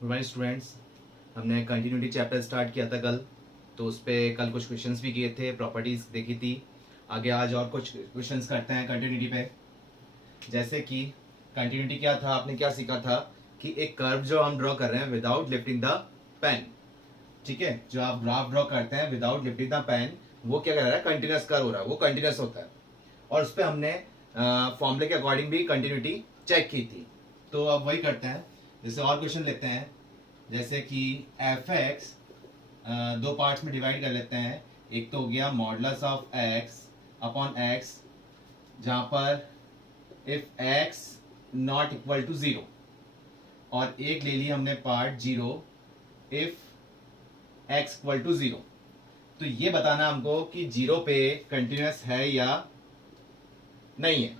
Good morning students. हमने continuity chapter start किया था कल, तो उस पर कल कुछ क्वेश्चंस भी किए थे, प्रॉपर्टीज देखी थी। आगे आज और कुछ क्वेश्चंस करते हैं कंटिन्यूटी पे। जैसे कि कंटिन्यूटी क्या था, आपने क्या सीखा था कि एक कर्व जो हम ड्रॉ कर रहे हैं विदाउट लिफ्टिंग द पेन, ठीक है, जो आप ग्राफ ड्रॉ करते हैं विदाउट लिफ्टिंग द पेन, वो क्या कर रहा है, कंटिन्यूस कर्व हो रहा है, वो कंटिन्यूस होता है। और उस पर हमने फॉर्मूले के अकॉर्डिंग भी कंटिन्यूटी चेक की थी। तो अब वही करते हैं। जैसे और क्वेश्चन लेते हैं, जैसे कि एफ एक्स दो पार्ट्स में डिवाइड कर लेते हैं। एक तो हो गया modulus of x upon x, जहां पर if x not equal to zero, और एक ले ली हमने part zero if x equal to zero. तो ये बताना हमको कि जीरो पे कंटिन्यूस है या नहीं है।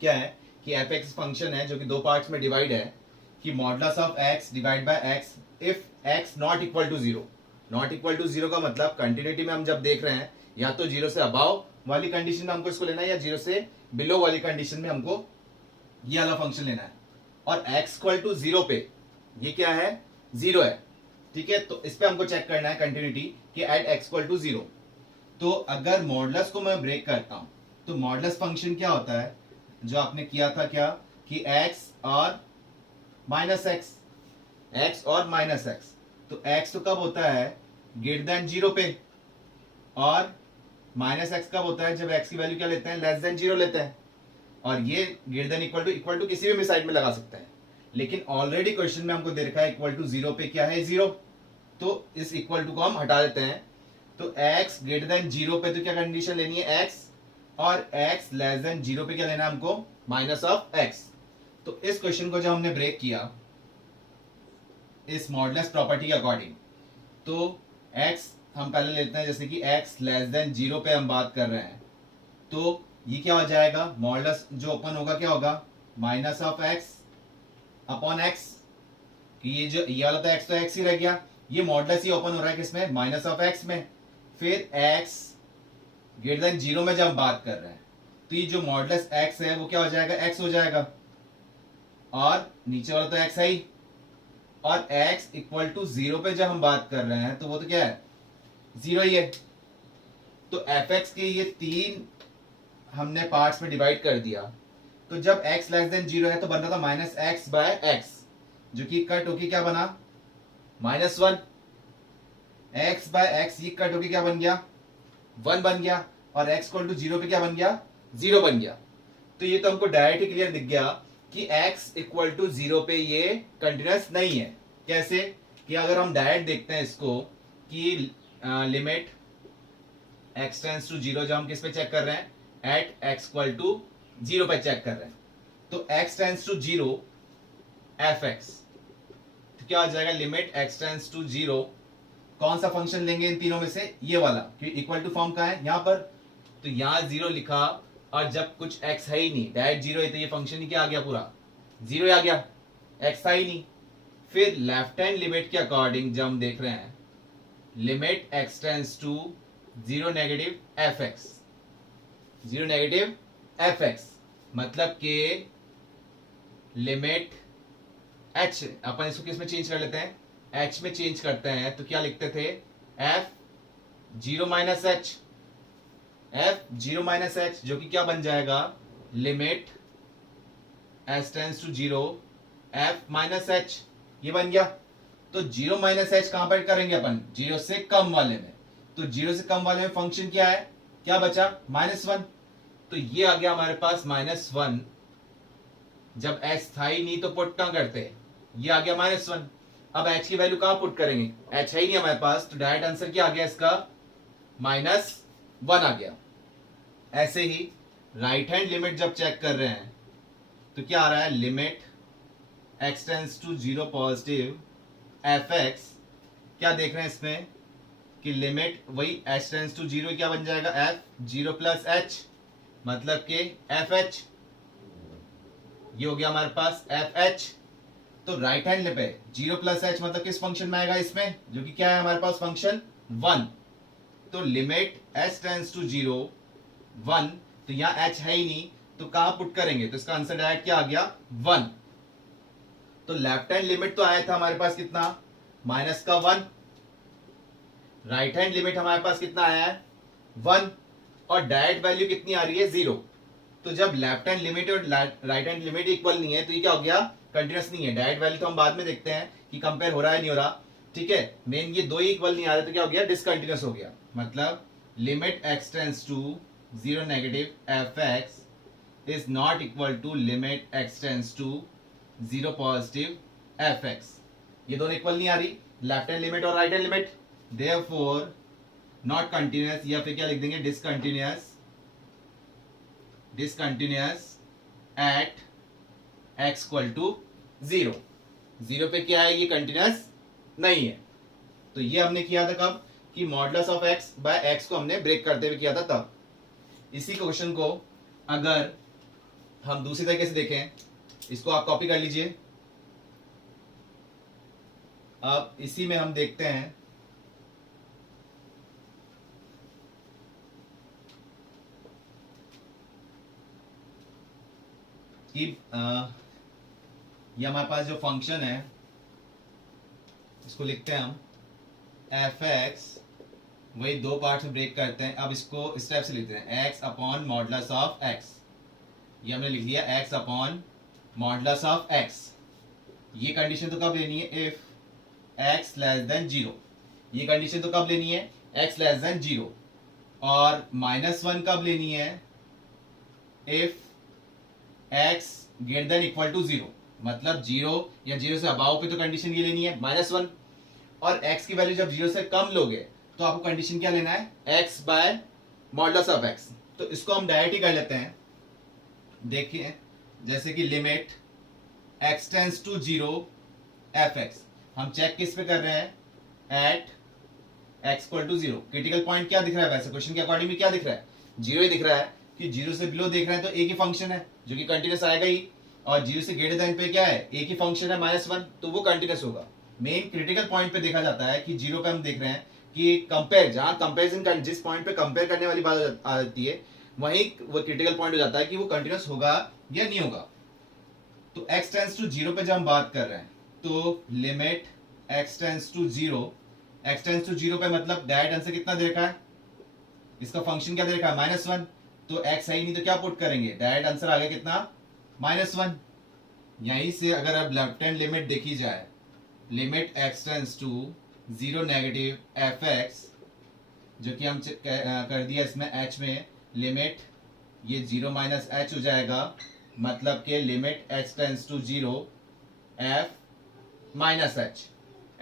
क्या है कि एफ एक्स फंक्शन है जो कि दो पार्ट्स में डिवाइड है, कि modulus of x divide by x if x not equal to zero. Not equal to zero का मतलब कंटिन्यूटी में हम जब देख रहे हैं, या तो जीरो से अबाव वाली कंडीशन में हमको इसको लेना है, या जीरो से बिलो वाली कंडीशन में हमको ये वाला फंक्शन लेना है। और एक्स इक्वल टू जीरो पे ये क्या है, जीरो है, ठीक है। तो इस पे हमको चेक करना है कंटिन्यूटी कि at x equal to zero. तो अगर मॉडुलस को मैं ब्रेक करता हूं, तो मॉडुलस फंक्शन क्या होता है, जो आपने किया था क्या, कि x और माइनस एक्स, एक्स और माइनस एक्स। तो x तो कब होता है, ग्रेटर देन जीरो पे, और माइनस एक्स कब होता है, जब x की वैल्यू क्या लेते हैं, लेस देन जीरो लेते हैं। और ये ग्रेटर देन इक्वल टू किसी भी साइड में लगा सकते हैं, लेकिन ऑलरेडी क्वेश्चन में हमको दे रखा है इक्वल टू जीरो पे क्या है, जीरो। तो इस इक्वल टू को हम हटा देते हैं। तो x ग्रेटर देन जीरो पे तो क्या कंडीशन लेनी है, x, और x लेस देन जीरो पे क्या लेना है हमको, माइनस ऑफ x। तो इस क्वेश्चन को जब हमने ब्रेक किया इस मॉडुलस प्रॉपर्टी के अकॉर्डिंग, तो x हम पहले लेते हैं, जैसे कि x लेस देन जीरो पे हम बात कर रहे हैं, तो ये क्या हो जाएगा, मॉडुलस जो ओपन होगा क्या होगा, minus of x upon x, कि ये जो ये वाला तो x ही रह गया, ये मॉडुलस ही ओपन हो रहा है किसमें, माइनस ऑफ x में। फिर x ग्रेटर देन जीरो में जब हम बात कर रहे हैं, तो ये जो मॉडुलस x है वो क्या हो जाएगा, x हो जाएगा, और नीचे वाला तो x है ही। और x इक्वल टू जीरो पे जब हम बात कर रहे हैं, तो वो तो क्या है, जीरो ही है। तो एफ एक्स के ये तीन हमने पार्ट्स में डिवाइड कर दिया। तो जब x लेस देन जीरो है तो बन रहा था माइनस एक्स बाय एक्स, जो कि कट होके क्या बना, minus one. X by x ये कट होके क्या बन गया, वन बन गया, और x इक्वल टू जीरो पे क्या बन गया, जीरो बन गया। तो ये तो हमको डायरेक्ट ही क्लियर दिख गया कि x इक्वल टू जीरो पे ये कंटिन्यूस नहीं है। कैसे कि अगर हम डायरेक्ट देखते हैं इसको, कि limit x tends to zero, जो हम किस पे चेक कर रहे हैं, at x equal to zero पे चेक कर रहे हैं, तो x tends to zero f x, तो क्या हो जाएगा, limit x tends to zero, कौन सा फंक्शन लेंगे इन तीनों में से, ये वाला, क्योंकि इक्वल टू फॉर्म का है यहाँ पर। तो यहाँ जीरो लिखा, और जब कुछ x है ही नहीं, डायरेक्ट जीरो है, तो ये फंक्शन ही क्या आ गया, पूरा जीरो आ गया, x था ही नहीं। फिर लेफ्ट हैंड लिमिट के अकॉर्डिंग जब हम देख रहे हैं, limit x tends to zero negative F x, zero negative F x, मतलब के लिमिट h, अपन इसको किस में चेंज कर लेते हैं, h में चेंज करते हैं, तो क्या लिखते थे, f zero minus h, f zero minus h, जो कि क्या बन जाएगा, limit s tends to zero f minus h, ये बन गया। तो जीरो माइनस एच कहां पर करेंगे अपन, जीरो से कम वाले में। तो जीरो से कम वाले में फंक्शन क्या है, क्या बचा, माइनस वन। तो ये आ गया हमारे पास माइनस वन, जब एच था ही नहीं तो पुट कहां करते, ये आ गया माइनस वन। अब एच की वैल्यू कहां पुट करेंगे, एच है ही नहीं हमारे पास, तो डायरेक्ट आंसर क्या आ गया इसका, माइनस वन आ गया। ऐसे ही राइट हैंड लिमिट जब चेक कर रहे हैं, तो क्या आ रहा है, limit x tends to zero positive F x, क्या देख रहे हैं इसमें, कि लिमिट वही एच टेंस टू जीरो क्या बन जाएगा, एफ जीरो प्लस एच, मतलब कि एफ एच, ये हो गया हमारे पास एफ एच। तो राइट हैंड पे जीरो प्लस एच मतलब किस फंक्शन में आएगा इसमें, जो कि क्या है हमारे पास फंक्शन वन। तो limit h tends to zero one, तो यहां h है ही नहीं, तो कहां पुट करेंगे, तो इसका आंसर डायरेक्ट क्या आ गया, वन। तो लेफ्ट हैंड लिमिट तो आया था हमारे पास कितना, माइनस का 1। राइट हैंड लिमिट हमारे पास कितना आया है, 1। और डायरेक्ट वैल्यू कितनी आ रही है, 0। तो जब लेफ्ट हैंड लिमिट और राइट हैंड लिमिट इक्वल नहीं है तो ये क्या हो गया, कंटिन्यूस नहीं है। डायरेक्ट वैल्यू तो हम बाद में देखते हैं कि कंपेयर हो रहा है नहीं हो रहा, ठीक है। मेन ये दो ही इक्वल नहीं आ रहे तो क्या हो गया, डिसकंटिन्यूस हो गया। मतलब limit x tends to 0 negative F x is not equal to limit x tends to 0 positive F x. ये दोनों इक्वल नहीं आ रही, लेफ्ट हैंड लिमिट और right hand limit, therefore not continuous, या फिर क्या लिख देंगे, discontinuous, discontinuous at x equal to 0। 0 पे क्या है, ये कंटिन्यूस नहीं है। तो ये हमने किया था कब, कि modulus of x by x को हमने ब्रेक करते हुए किया था तब। इसी क्वेश्चन को अगर हम दूसरी तरीके से देखें, इसको आप कॉपी कर लीजिए। अब इसी में हम देखते हैं कि ये हमारे पास जो फंक्शन है इसको लिखते हैं हम एफ एक्स, वही दो पार्ट में ब्रेक करते हैं। अब इसको स्टेप से लिखते हैं, x upon modulus of x. ये हमने लिख दिया x upon modulus of x. ये कंडीशन तो कब लेनी है, इफ एक्स लेस देन 0। ये कंडीशन तो कब लेनी है, एक्स लेस देन 0। और -1 कब लेनी है, if x greater than equal to 0। मतलब 0 या 0 से अबाव पे तो कंडीशन ये लेनी है -1। और x की वैल्यू जब 0 से कम लोगे तो आपको कंडीशन क्या लेना है, x by modulus of x। तो इसको हम डायरेक्ट ही कर लेते हैं। देखिए जैसे कि limit x tends to 0 f x, हम चेक किस पे कर रहे हैं, at x equal to 0। Critical point क्या दिख रहा है, वैसे क्वेश्चन के अकॉर्डिंग में क्या दिख रहा है, 0 ही दिख रहा है कि 0 से बिलो देख रहे हैं तो एक ही फंक्शन है जो कि कंटिन्यूस आएगा ही। और 0 से ग्रेटर देन पे क्या है, एक ही फंक्शन है -1, तो वो कंटिन्यूस होगा। मेन क्रिटिकल पॉइंट पे देखा जाता है कि 0 पे हम देख रहे हैं कि कंपेयर, जहां कंपेरिजन जिस पॉइंट पे कंपेयर करने वाली बात आ जाती है वहीं वो क्रिटिकल पॉइंट हो जाता है कि वो कंटिन्यूस होगा या नहीं होगा। तो x टेंड्स टू 0 पे जब हम बात कर रहे हैं तो limit x tends to 0, x tends to 0 पे मतलब डायरेक्ट आंसर कितना दे रखा है, इसका फंक्शन क्या दे रखा है, -1। तो x है ही नहीं तो क्या पुट करेंगे, डायरेक्ट आंसर आ गया कितना, -1। यहीं से अगर अब लेफ्ट हैंड लिमिट देखी जाए, limit x tends to 0 negative F x, जो कि हम कर दिया इसमें h में, लिमिट ये 0 माइनस h हो जाएगा। मतलब कि limit x tends to 0 f minus h,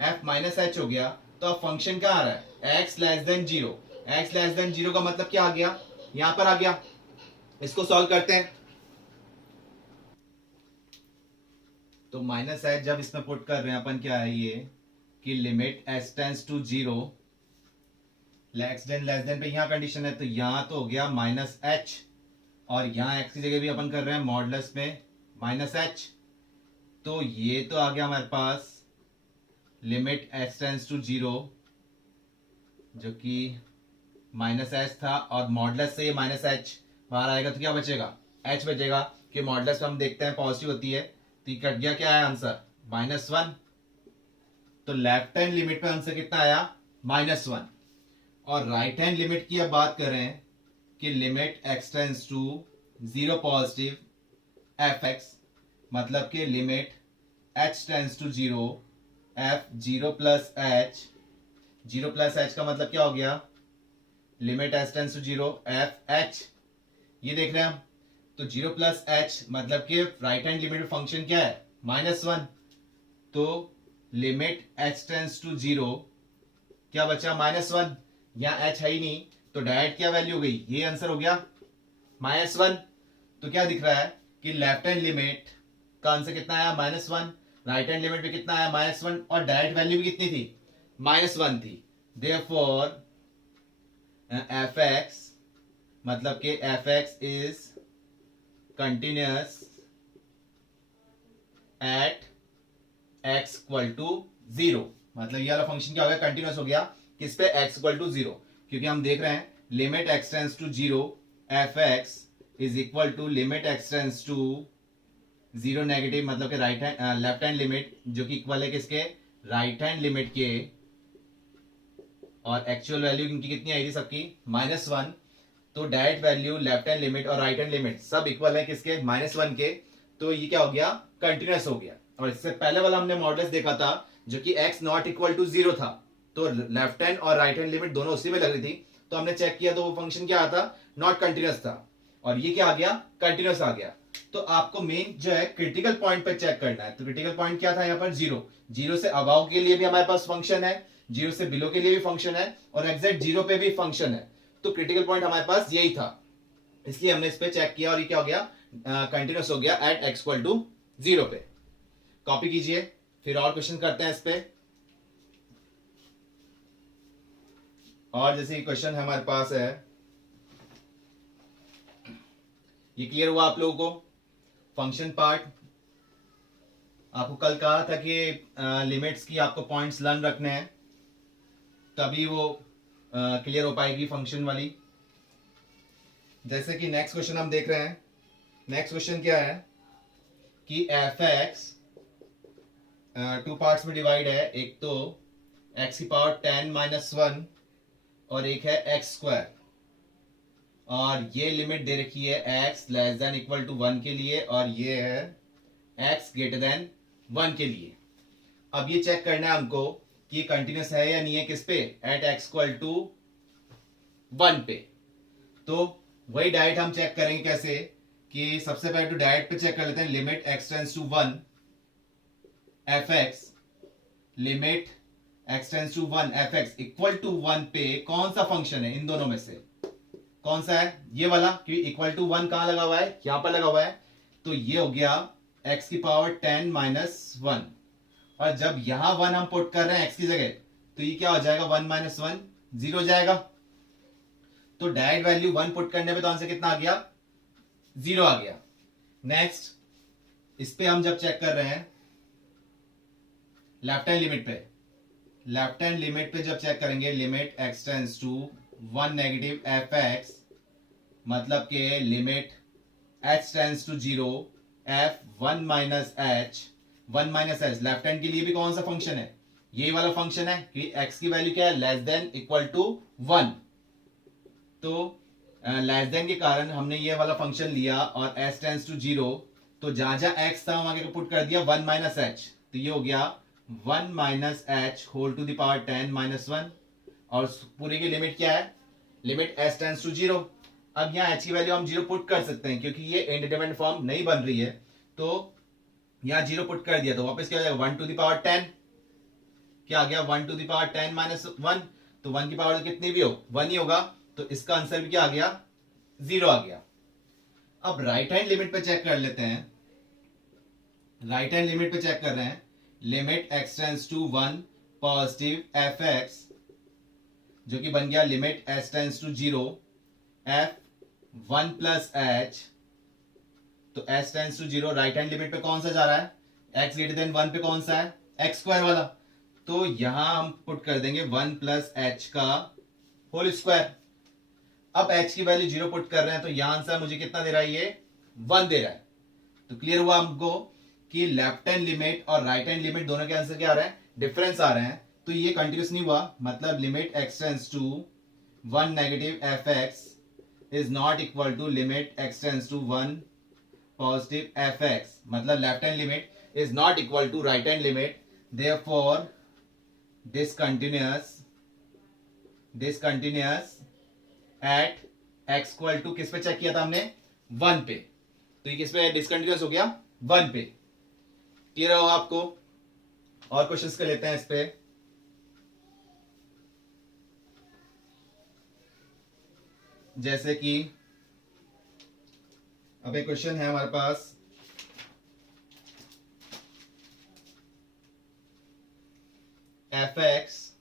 f minus h हो गया। तो अब फंक्शन क्या आ रहा है, x less then 0। x less then 0 का मतलब क्या आ गया, यहां पर आ गया। इसको सॉल्व करते हैं तो माइनस h जब इसमें पुट कर रहे हैं अपन, क्या है ये कि limit s tends to 0, less than पे यहां कंडीशन है तो यहां तो हो गया -h, और यहां x की जगह भी अपन कर रहे हैं मॉडुलस में -h। तो ये तो आ गया हमारे पास लिमिट x टेंड्स टू 0 जो कि -h था, और मॉडुलस से ये -h बाहर आएगा तो क्या बचेगा, h बचेगा। कि मॉडुलस हम देखते हैं पॉजिटिव होती है, तो कट गया, क्या है आंसर, -1। तो लेफ्ट हैंड लिमिट पे आंसर कितना आया, -1। और राइट हैंड लिमिट की अब बात करें कि limit x tends to 0 positive F x, मतलब कि limit h tends to 0 f 0 plus h, 0 plus h का मतलब क्या हो गया, limit h tends to 0 f h। ये देख रहे हैं हम, तो 0 प्लस h मतलब कि राइट हैंड लिमिट फंक्शन क्या है, -1। तो लिमिट h टेंड्स टू 0 क्या बचा, -1। यहाँ h है ही नहीं तो डायरेक्ट क्या वैल्यू हो गई, ये आंसर हो गया -1। तो क्या दिख रहा है कि लेफ्ट हैंड लिमिट का आंसर कितना आया, -1। राइट हैंड लिमिट पे कितना आया, -1, और डायरेक्ट वैल्यू भी कितनी थी, -1 थी। देयरफॉर एफ एक्स, मतलब कि f x is continuous at x equal to 0। मतलब ये वाला फंक्शन क्या हो गया, कंटिन्यूअस हो गया किस पे, x इक्वल टू 0। क्योंकि हम देख रहे हैं limit x tends to 0 f x is equal to limit x tends to zero negative मतलब कि right hand left hand limit जो कि इक्वल है किसके, राइट हैंड लिमिट के, और एक्चुअल वैल्यू इनकी कितनी आई थी सबकी, -1। तो direct value left hand limit और राइट हैंड लिमिट सब इक्वल है किसके, -1 के। तो ये क्या हो गया, कंटिन्यूस हो गया। और इससे पहले वाला हमने मॉडल्स देखा था जो कि x नॉट इक्वल टू 0 था, तो लेफ्ट हैंड और राइट हैंड लिमिट दोनों उसी में लग रही थी, तो हमने चेक किया तो वो फंक्शन क्या आता, नॉट कंटिन्यूस था। और ये क्या आ गया, कंटिन्यूस आ गया। तो आपको मेन जो है क्रिटिकल पॉइंट पे चेक करना है। तो क्रिटिकल पॉइंट क्या था यहाँ पर, 0। 0 से अबाव के लिए भी हमारे पास फंक्शन है, 0 से बिलो के लिए भी फंक्शन है, और एग्जैक्ट 0 पे भी फंक्शन है। तो क्रिटिकल पॉइंट हमारे पास यही था, इसलिए हमने इस पे चेक किया और ये क्या हो गया, कंटिन्यूस हो गया एट x इक्वल टू 0 पे। कॉपी कीजिए, फिर और क्वेश्चन करते हैं इस पे। और जैसे क्वेश्चन हमारे पास है, ये क्लियर हुआ आप लोगों को, फंक्शन पार्ट। आपको कल कहा था कि लिमिट्स की आपको पॉइंट्स लर्न रखने हैं, तभी वो क्लियर हो पाएगी फंक्शन वाली। जैसे कि नेक्स्ट क्वेश्चन हम देख रहे हैं। नेक्स्ट क्वेश्चन क्या है कि एफ एक्स टू पार्ट्स में डिवाइड है, एक तो x की पावर 10-1 और एक है x स्क्वायर, और ये लिमिट दे रखी है x less than equal to 1 के लिए, और ये है x ग्रेटर देन 1 के लिए। अब ये चेक करना है हमको कि ये कंटिन्यूस है या नहीं है, किस पे, एट x इक्वल टू 1 पे। तो वही डायरेक्ट हम चेक करेंगे कैसे, कि सबसे पहले तो डायरेक्ट पे चेक कर लेते हैं, limit x tends to 1 f x, limit x tends to 1 f x equal to 1 पे कौन सा फंक्शन है, इन दोनों में से कौन सा है, ये वाला, क्योंकि इक्वल टू 1 कहां लगा हुआ है, यहां पर लगा हुआ है। तो ये हो गया x की पावर 10-1, और जब यहां 1 हम पुट कर रहे हैं x की जगह, तो ये क्या हो जाएगा, 1 - 1 0 हो जाएगा। तो डायरेक्ट वैल्यू 1 पुट करने पे तो आंसर कितना आ गया, 0 आ गया। नेक्स्ट, इस पे हम जब चेक कर रहे हैं लेफ्ट हैंड लिमिट पे, लेफ्ट हैंड लिमिट पे जब चेक करेंगे, limit x tends to 1 negative F x, मतलब के limit h tends to 0 f 1 minus h, 1 minus h left hand के लिए भी कौन सा फंक्शन है, यही वाला फंक्शन है कि x की वैल्यू क्या है, लेस देन इक्वल टू 1। तो लेस देन के कारण हमने ये वाला फंक्शन लिया, और s टेंड्स टू 0, तो जहां जहां x था वहां पुट कर दिया 1 माइनस h, तो ये हो गया 1 minus h whole to the power 10-1, और पूरे की लिमिट क्या है, लिमिट s टेंड्स टू 0। अब यहाँ h की वैल्यू हम 0 पुट कर सकते हैं, क्योंकि ये इंडिटरमिनेट फॉर्म नहीं बन रही है, तो यहाँ 0 पुट कर दिया, तो वापस क्या हो जाएगा, 1 टू द पावर 10, क्या आ गया, 1 टू द पावर 10-1, तो 1 की पावर कितनी भी हो 1 ही होगा, तो इसका आंसर भी क्या आ गया, 0 आ गया। अब राइट हैंड लिमिट पे चेक कर लेते हैं। राइट हैंड लिमिट पे चेक कर रहे हैं, limit x tends to 1 positive F x, जो कि बन गया limit s tends to 0 f 1 plus h, तो s tends to 0 right hand limit पे कौन सा जा रहा है, x ग्रेटर देन 1 पे कौन सा है, x स्क्वायर वाला, तो यहां हम पुट कर देंगे 1 प्लस h का होल स्क्वायर। अब h की वैल्यू 0 पुट कर रहे हैं, तो यहां आंसर मुझे कितना दे रहा है, ये 1 दे रहा है। तो क्लियर हुआ हमको कि लेफ्ट हैंड लिमिट और राइट हैंड लिमिट दोनों के आंसर क्या आ रहे हैं, डिफरेंस आ रहे हैं। तो ये कंटिन्यूस नहीं हुआ, मतलब limit x tends to 1 negative F x is not equal to limit x tends to 1 positive F x, मतलब left hand limit is not equal to right hand limit, therefore discontinuous at x equal to, किस पे check किया था हमने, 1 पे, तो ये किस पे डिसकंटिन्यूअस हो गया, 1 पे। क्लियर होगा आपको। और क्वेश्चंस कर लेते हैं इस पे। जैसे कि अब एक क्वेश्चन है हमारे पास, F x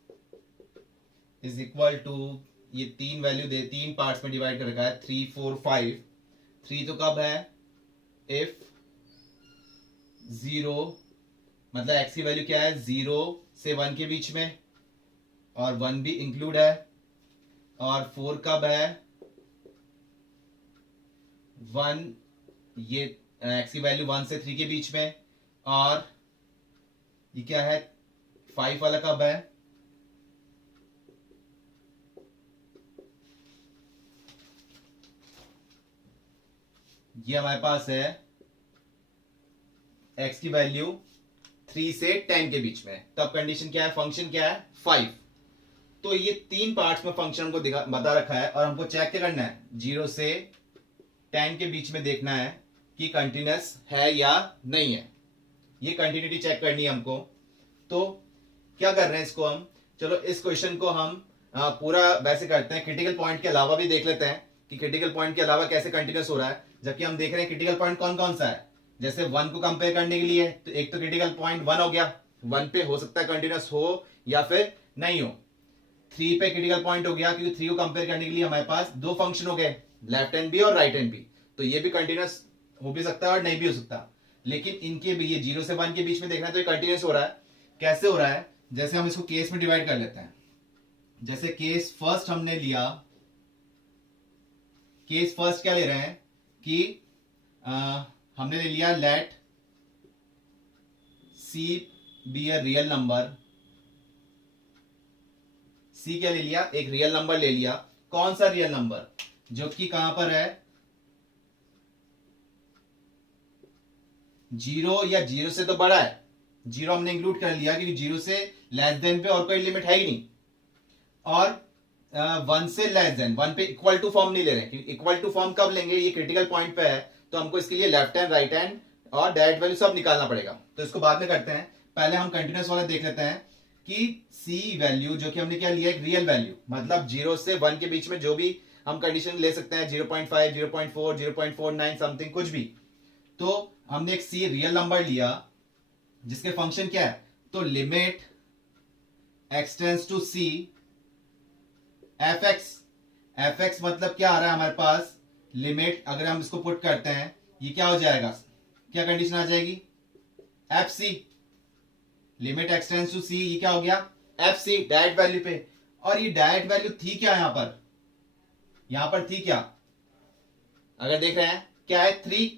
is equal to, ये तीन वैल्यू दे, तीन पार्ट्स में डिवाइड कर रखा है, 3, 4, 5। 3 तो कब है, इफ 0, मतलब x की वैल्यू क्या है, 0 से 1 के बीच में, और 1 भी इंक्लूड है। और 4 कब है, 1 ये एक्स की वैल्यू 1 से 3 के बीच में, और ये क्या है 5 वाला कब है, ये हमारे पास है x की वैल्यू 3 से 10 के बीच में, तब कंडीशन क्या है, फंक्शन क्या है 5। तो ये 3 पार्ट्स में फंक्शन हमको बता रखा है, और हमको चेक क्या करना है, 0 से 10 के बीच में देखना है कि कंटिन्यूअस है या नहीं है, ये कंटिन्यूटी चेक करनी है हमको। तो क्या कर रहे हैं इसको हम, चलो इस क्वेश्चन को हम पूरा वैसे करते हैं, क्रिटिकल पॉइंट के अलावा भी देख लेते हैं कि क्रिटिकल पॉइंट के अलावा कैसे कंटिन्यूअस हो रहा है, जबकि हम देख रहे हैं क्रिटिकल पॉइंट कौन कौन सा है। जैसे 1 को कंपेयर करने के लिए तो एक तो क्रिटिकल पॉइंट 1 हो गया, 1 पे हो सकता है कंटिन्यूअस हो या फिर नहीं हो। 3 पे क्रिटिकल पॉइंट हो गया, क्योंकि 3 को कंपेयर करने के लिए हमारे पास 2 फंक्शन हो गए, लेफ्ट हैंड भी और राइट हैंड भी, तो ये भी कंटिन्यूअस हो भी सकता है और नहीं भी हो सकता। लेकिन इनके भी ये 0 से 1 के बीच में देखना है, तो ये कंटिन्यूअस हो रहा है। कैसे हो रहा है, जैसे हम इसको केस में डिवाइड कर लेते हैं। जैसे केस फर्स्ट हमने लिया, केस फर्स्ट क्या ले रहे हैं कि हमने ले लिया let C be a real number, C क्या ले लिया, एक रियल नंबर ले लिया। कौन सा रियल नंबर, जो कि कहां पर है, 0 या 0 से तो बड़ा है, 0 हमने इंक्लूड कर लिया क्योंकि 0 से लेस देन पे और कोई लिमिट है ही नहीं, और 1 से लेस देन, 1 पे इक्वल टू फॉर्म नहीं ले रहे हैं, इक्वल टू फॉर्म कब लेंगे, ये क्रिटिकल पॉइंट पे है, तो हमको इसके लिए लेफ्ट हैंड राइट हैंड और डायरेक्ट वैल्यू सब निकालना पड़ेगा। तो इसको बाद में करते हैं, पहले हम कंटिन्यूअस वाला देख लेते हैं कि सी वैल्यू जो कि हमने क्या लिया, एक रियल वैल्यू, मतलब 0 से 1 के बीच में जो भी हम कंडीशन ले सकते हैं, 0.5, 0.4, 0.49 समथिंग कुछ भी। तो हमने एक सी रियल नंबर लिया जिसके फंक्शन क्या है, तो limit x tends to c f x मतलब क्या आ रहा है हमारे पास, लिमिट अगर हम इसको पुट करते हैं ये क्या हो जाएगा, क्या कंडीशन आ जाएगी, F C, limit x tends to C, ये क्या हो गया एफ सी डायरेक्ट वैल्यू पे। और ये डायरेक्ट वैल्यू थी क्या, यहां पर थी क्या, अगर देख रहे हैं क्या है 3,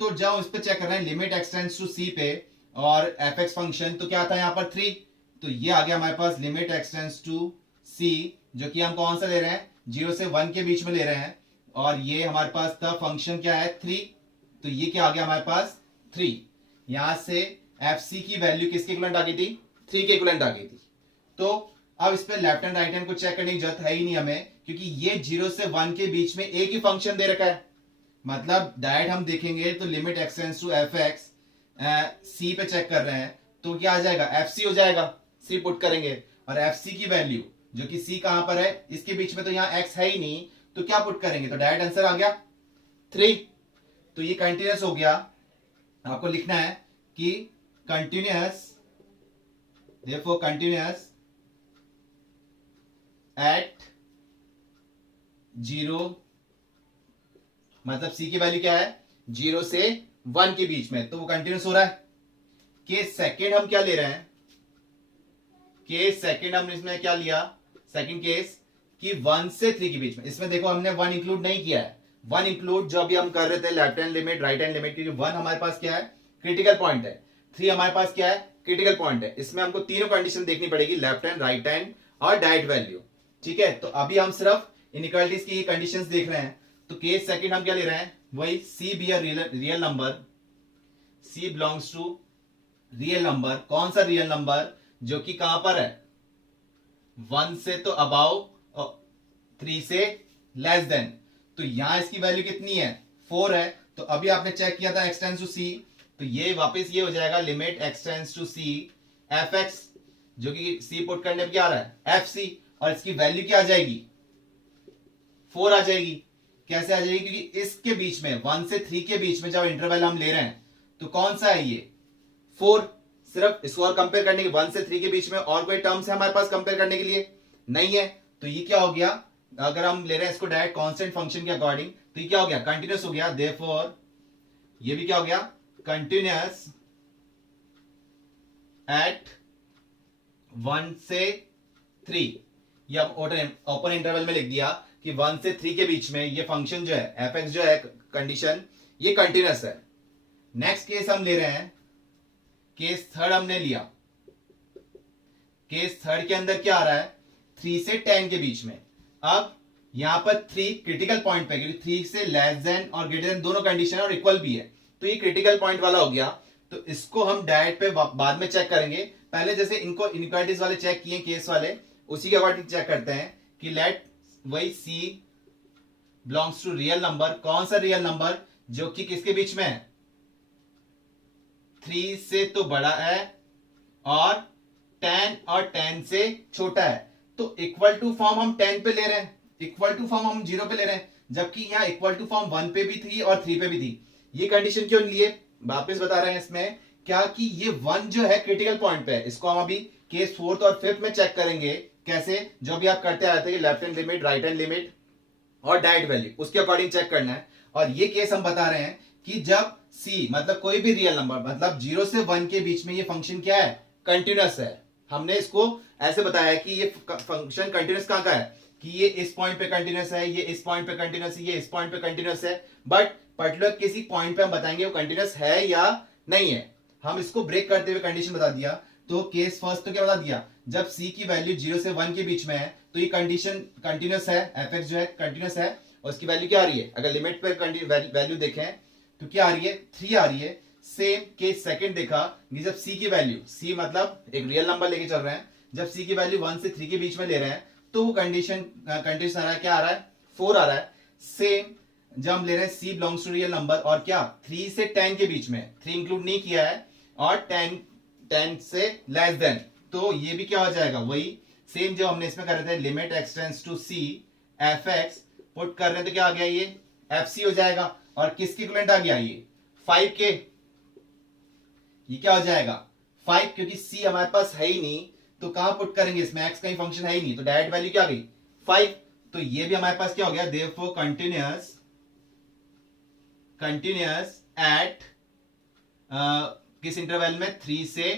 तो जाओ इस पे चेक कर रहे हैं लिमिट x टेंड्स टू सी पे, और एफ एक्स फंक्शन तो क्या था यहां पर 3, तो ये आ गया हमारे पास लिमिट x टेंड्स टू सी, जो कि हम कौन सा ले रहे हैं, 0 से 1 के बीच में ले रहे हैं, और ये हमारे पास था फंक्शन क्या है 3, तो ये क्या आ गया हमारे पास 3। यहां से एफ सी की वैल्यू किसके इक्विवेलेंट आ गई थी, 3 के इक्विवेलेंट आ गई थी। तो अब इस पे लेफ्ट हैंड राइट हैंड को चेक करने की जरूरत है ही नहीं हमें, क्योंकि ये 0 से 1 के बीच में एक ही फंक्शन दे रखा है, मतलब डायरेक्ट हम देखेंगे तो limit x tends to F X, C पे चेक कर रहे हैं तो क्या आ जाएगा, एफ सी हो जाएगा, सी पुट करेंगे, और एफ सी की वैल्यू जो कि सी कहां पर है, इसके बीच में तो यहां एक्स है ही नहीं, तो क्या पुट करेंगे, तो डायरेक्ट आंसर आ गया 3। तो ये कंटिन्यूअस हो गया, आपको लिखना है कि कंटिन्यूअस, देयरफॉर कंटिन्यूअस एट 0, मतलब सी की वैल्यू क्या है 0 से 1 के बीच में, तो वो कंटिन्यूअस हो रहा है। केस सेकेंड हम क्या ले रहे हैं, केस सेकेंड हमने इसमें क्या लिया, सेकेंड केस कि 1 से 3 के बीच में, इसमें देखो हमने 1 इंक्लूड नहीं किया है, 1 इंक्लूड जो अभी हम कर रहे थे left hand limit right hand limit, क्योंकि 1 हमारे पास क्या है क्रिटिकल पॉइंट है, 3 हमारे पास क्या है क्रिटिकल पॉइंट है, इसमें हमको तीनों कंडीशन देखनी पड़ेगी, लेफ्ट हैंड राइट हैंड और डायरेक्ट वैल्यू, ठीक है। तो अभी हम सिर्फ इनइक्वालिटीज की कंडीशंस देख रहे हैं। तो केस सेकंड हम क्या ले रहे हैं, वही c be a real number, c belongs to real number, कौन सा रियल नंबर, जो कि कहां पर है 1 से तो अबाउ, 3 से लेस देन, तो यहां इसकी वैल्यू कितनी है 4 है, तो अभी आपने चेक किया था x टेंड्स टू c, तो ये वापस ये हो जाएगा limit x tends to c f x, जो कि c पुट करने पे क्या आ रहा है एफ सी, और इसकी वैल्यू क्या आ जाएगी 4 आ जाएगी। कैसे आ जाएगी, क्योंकि इसके बीच में 1 से 3 के बीच में जब इंटरवल हम ले रहे हैं तो कौन सा है ये 4, सिर्फ इसको और कंपेयर करने के 1 से 3 के बीच में और कोई टर्म्स है हमारे पास कंपेयर करने के लिए नहीं है, तो ये क्या हो गया, अगर हम ले रहे हैं इसको डायरेक्ट कांस्टेंट फंक्शन के अकॉर्डिंग, तो ये क्या हो गया कंटिन्यूअस हो गया, देयरफॉर ये भी क्या हो गया कंटिन्यूअस एट 1 से 3, ये हम ओपन इंटरवल में लिख दिया कि 1 से 3 के बीच में ये फंक्शन जो है एफ एक्स जो है कंडीशन ये कंटिन्यूअस है। नेक्स्ट केस हम ले रहे हैं, केस थर्ड हमने लिया। केस थर्ड के अंदर क्या आ रहा है, 3 से 10 के बीच में। अब यहां पर 3 क्रिटिकल पॉइंट पे, क्योंकि 3 से लेस देन और ग्रेटर देन दोनों कंडीशन और इक्वल भी है, तो ये क्रिटिकल पॉइंट वाला हो गया। तो इसको हम डायरेक्ट पे बाद में चेक करेंगे। पहले जैसे इनको इनइक्वालिटीज वाले चेक किए केस वाले, उसी के अकॉर्डिंग चेक करते हैं कि लेट वही सी बिलोंग्स टू रियल नंबर। कौन सा रियल नंबर, जो कि किसके बीच में है, 3 से तो बड़ा है और 10 और 10 से छोटा है। तो इक्वल टू फॉर्म हम 10 पे ले रहे हैं, इक्वल टू फॉर्म हम 0 पे ले रहे हैं, जबकि यहां इक्वल टू फॉर्म 1 पे भी थी और 3 पे भी थी। ये कंडीशन क्यों लिए, वापस बता रहे हैं इसमें क्या, कि ये 1 जो है क्रिटिकल पॉइंट पे है। इसको हम अभी केस फोर्थ और फिफ्थ में चेक करेंगे। कैसे, जो भी आप करते आते हैं, left hand limit, right hand limit और डायरेक्ट वैल्यू, उसके अकॉर्डिंग चेक करना है। और ये केस हम बता रहे हैं कि जब c मतलब कोई भी रियल नंबर, मतलब 0 से 1 के बीच में ये फंक्शन क्या है, कंटिन्यूअस है। हमने इसको ऐसे बताया कि ये फंक्शन कंटिन्यूअस कहां का है, कि ये इस पॉइंट पे कंटिन्यूअस है, ये इस पॉइंट पे कंटिन्यूअस है, ये इस पॉइंट पे कंटिन्यूअस है। बट पर्टिकुलर किसी पॉइंट पे हम बताएंगे वो कंटिन्यूअस है या नहीं है। हम इसको ब्रेक करते हुए कंडीशन बता दिया। तो केस फर्स्ट तो क्या बता दिया, जब c की वैल्यू 0 से 1 के बीच में है तो ये कंडीशन कंटिन्यूअस है, fx जो है कंटिन्यूअस है। और उसकी वैल्यू क्या आ रही है, अगर लिमिट पर वैल्यू देखें तो क्या आ रही है, 3 आ रही है। सेम केस सेकंड देखा, जब c की वैल्यू, c मतलब एक रियल नंबर लेके चल रहे हैं, जब c की वैल्यू 1 से 3 के बीच में ले रहे हैं तो वो कंडीशन कंडीशन आ रहा है, क्या आ रहा है, 4 आ रहा है। सेम जब हम ले रहे हैं c belongs to real number और क्या 3 से 10 के बीच में, 3 इंक्लूड नहीं किया है, और 10 से लेस देन, तो ये भी क्या हो जाएगा, वही सेम जो हमने इसमें कर रहे थे, limit x tends to c f x put कर रहे हैं तो क्या आ गया, ये एफ सी हो जाएगा। और किसकी इक्विवेलेंट आ गया, ये 5 के, ये क्या हो जाएगा 5, क्योंकि c हमारे पास है ही नहीं तो कहां पुट करेंगे, इसमें x कहीं फंक्शन है ही नहीं, तो डायरेक्ट वैल्यू क्या आ गई 5। तो ये भी हमारे पास क्या हो गया, देयरफॉर कंटिन्यूअस एट किस इंटरवल में, 3 से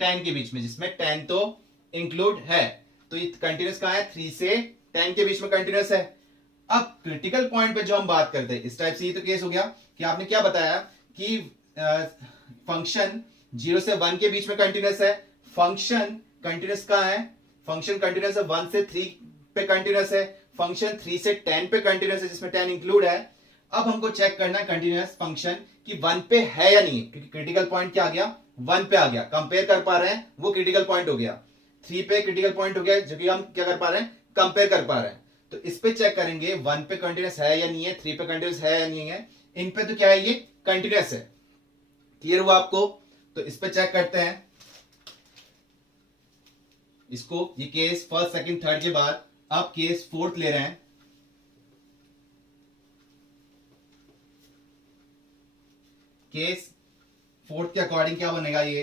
10 के बीच में, जिसमें 10 तो इंक्लूड है। तो ये कंटिन्यूअस कहां है, 3 से 10 के बीच में कंटिन्यूअस है। अब क्रिटिकल पॉइंट पे जो हम बात करते हैं, इस टाइप से ये तो केस हो गया कि आपने क्या बताया कि फंक्शन 0 से 1 के बीच में कंटिन्यूअस है। फंक्शन कंटिन्यूअस कहां है, फंक्शन कंटिन्यूअस है 1 से 3 पे कंटिन्यूअस है, फंक्शन 3 से 10 पे कंटिन्यूअस है, जिसमें 10 इंक्लूड है। अब हमको चेक करना है कंटिन्यूअस फंक्शन कि 1 पे है या नहीं, क्योंकि क्रिटिकल पॉइंट क्या आ गया, 1 पे आ गया। कंपेयर कर पा रहे हैं, वो क्रिटिकल पॉइंट हो गया। 3 पे क्रिटिकल पॉइंट हो गया, जो कि हम क्या कर पा रहे हैं, कंपेयर कर पा रहे हैं। तो इस पे चेक करेंगे 1 पे कंटिन्यूअस है या नहीं है, 3 पे कंटिन्यूअस है या नहीं है। इन पे तो क्या है, ये कंटिन्यूअस है। क्लियर हुआ आपको, तो इस पे चेक करते हैं इसको। ये केस फर्स्ट सेकंड थर्ड के बाद अब केस फोर्थ ले रहे हैं। केस फोर्थ के अकॉर्डिंग क्या बनेगा, ये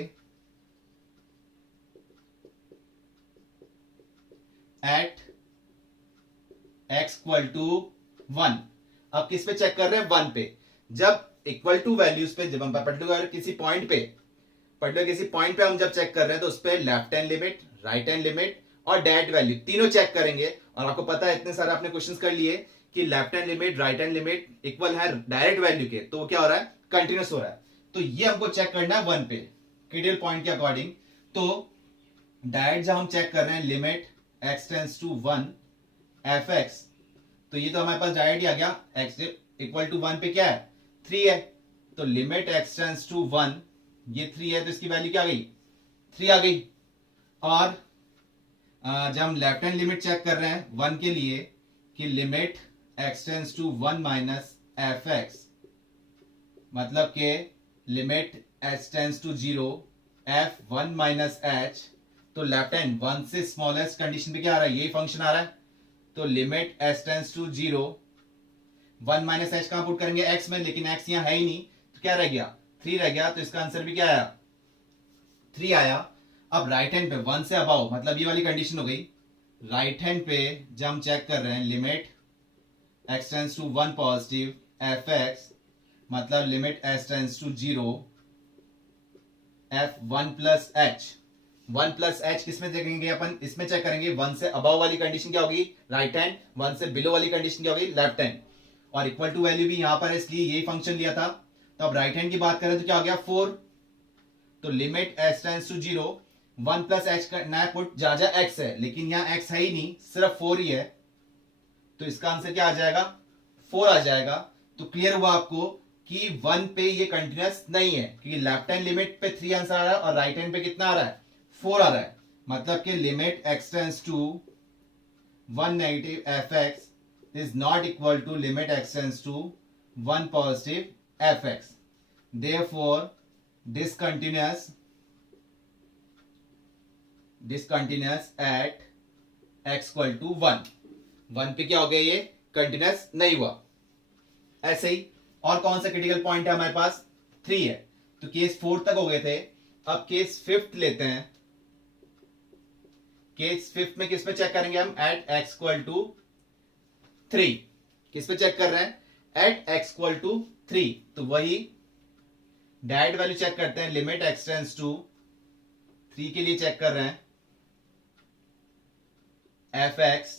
एट x इक्वल टू 1। अब किस पे चेक कर रहे हैं, 1 पे। जब इक्वल टू वैल्यूज पे, जब हम पर्टिकुलर किसी पॉइंट पे हम जब चेक कर रहे हैं तो उस पे left hand limit, right hand limit और डायरेक्ट वैल्यू तीनों चेक करेंगे। और आपको पता है इतने सारे आपने क्वेश्चंस कर लिए कि left hand limit, right hand limit equal है डायरेक्ट वैल्यू के, तो वो क्या हो रहा है, कंटिन्यूअस हो रहा है। तो ये हमको चेक करना है 1 पे क्रिटिकल पॉइंट के अकॉर्डिंग। तो डायरेक्ट जब हम चेक कर रहे हैं limit x tends to 1 f x, तो ये तो हमारे पास डायरेक्ट ही आ गया, x इक्वल टू 1 पे क्या है, 3 है। तो लिमिट x टेंड्स टू 1, ये 3 है तो इसकी वैल्यू क्या आ गई, 3 आ गई। और जब हम लेफ्ट हैंड लिमिट चेक कर रहे हैं 1 के लिए कि limit x tends to 1 minus f x, मतलब के limit h tends to 0 f 1 minus h, तो लेफ्ट हैंड 1 से स्मॉलेस्ट कंडीशन पे क्या आ रहा है, यही फंक्शन आ रहा है। तो limit h tends to 0 1 minus h कहां पुट करेंगे, x में, लेकिन x यहां है ही नहीं तो क्या रह गया, 3 रह गया। तो इसका आंसर भी क्या आया, 3 आया। अब राइट हैंड पे 1 से अबाउ, मतलब ये वाली कंडीशन हो गई। राइट हैंड पे जब हम चेक कर रहे हैं limit x tends to 1 positive F x, मतलब limit h tends to 0 f 1 plus h, 1 plus h किसमें देखेंगे अपन, इसमें चेक करेंगे। 1 से अबाव वाली कंडीशन क्या होगी, राइट हैंड, 1 से बिलो वाली कंडीशन क्या होगी, लेफ्ट हैंड। और इक्वल टू वैल्यू भी यहां पर इसलिए यही फंक्शन लिया था। तो अब राइट हैंड की बात करें तो क्या हो गया 4, तो limit h tends to 0, 1 plus h करना है पुट, जहां जहां एक्स है, लेकिन यहां एक्स है ही नहीं, सिर्फ 4 ही है, तो इसका आंसर क्या आ जाएगा 4 आ जाएगा। तो क्लियर हुआ आपको कि 1 पे ये कंटिन्यूअस नहीं है, क्योंकि लेफ्ट हैंड लिमिट पे 3 आंसर आ रहा है और राइट हैंड पे कितना आ रहा है 4 आ रहा है, मतलब कि limit x tends to 1 negative F x is not equal to limit x tends to 1 positive F x, therefore discontinuous at x equal to 1 पे क्या हो गया, ये कंटिन्यूअस नहीं हुआ। ऐसे ही और कौन सा क्रिटिकल पॉइंट है हमारे पास 3 है, तो केस 4 तक हो गए थे, अब केस 5 लेते हैं। केस 5 में किस पे चेक करेंगे हम, एट x इक्वल टू 3, किस पे चेक कर रहे हैं, एट x इक्वल टू 3, तो वही डायरेक्ट वैल्यू चेक करते हैं, लिमिट x टेंड्स टू 3 के लिए चेक कर रहे हैं, F x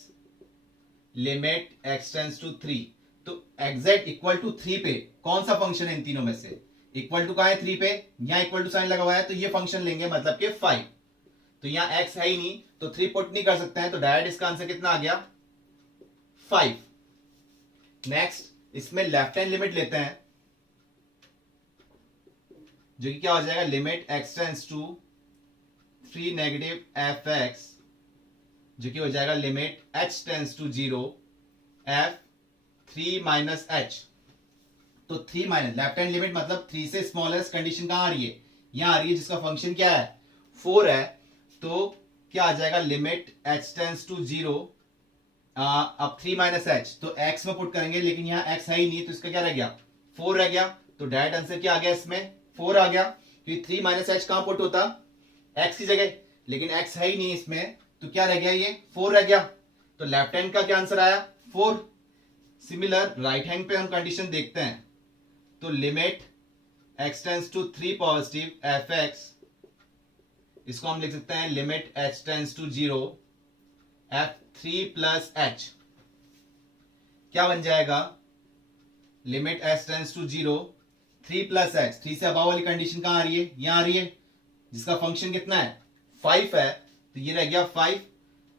limit x tends to 3, तो एग्जैक्ट इक्वल टू 3 पे कौन सा फंक्शन है इन तीनों में से, इक्वल टू कहां है 3 पे, यहां इक्वल टू साइन लगा हुआ है, तो ये फंक्शन लेंगे, मतलब कि 5, तो यहां x है ही नहीं तो 3 पुट नहीं कर सकते हैं, तो डायरेक्ट इसका आंसर कितना आ गया 5। नेक्स्ट इसमें लेफ्ट हैंड लिमिट लेते हैं, जो कि क्या हो जाएगा, limit x tends to 3 negative F x, जो कि हो जाएगा limit h tends to 0 f 3 minus h, तो 3 माइनस लेफ्ट हैंड लिमिट मतलब 3 से स्मॉलेस्ट कंडीशन कहां आ रही है, यहां आ रही है, जिसका फंक्शन क्या है 4 है, तो क्या आ जाएगा लिमिट h टेंड्स टू 0, अब 3 माइनस h, तो x में पुट करेंगे, लेकिन यहां x है ही नहीं, तो इसका क्या रह गया 4 रह गया, तो डायरेक्ट आंसर क्या आ गया, इसमें 4 आ गया, क्योंकि 3 माइनस h कहां पुट होता x की जगह, लेकिन x है ही नहीं इसमें, तो क्या रह गया, ये 4 रह गया, तो लेफ्ट हैंड का क्या आंसर आया 4। सिमिलर राइट हैंड पे हम कंडीशन देखते हैं, तो limit x tends to 3 positive F x, इसको हम लिख सकते हैं limit h tends to 0 f 3 plus h, क्या बन जाएगा, limit h tends to 0 3 plus h, 3 से अबाव वाली कंडीशन कहां आ रही है, यहां आ रही है, जिसका फंक्शन कितना है 5 है, तो ये रह गया 5।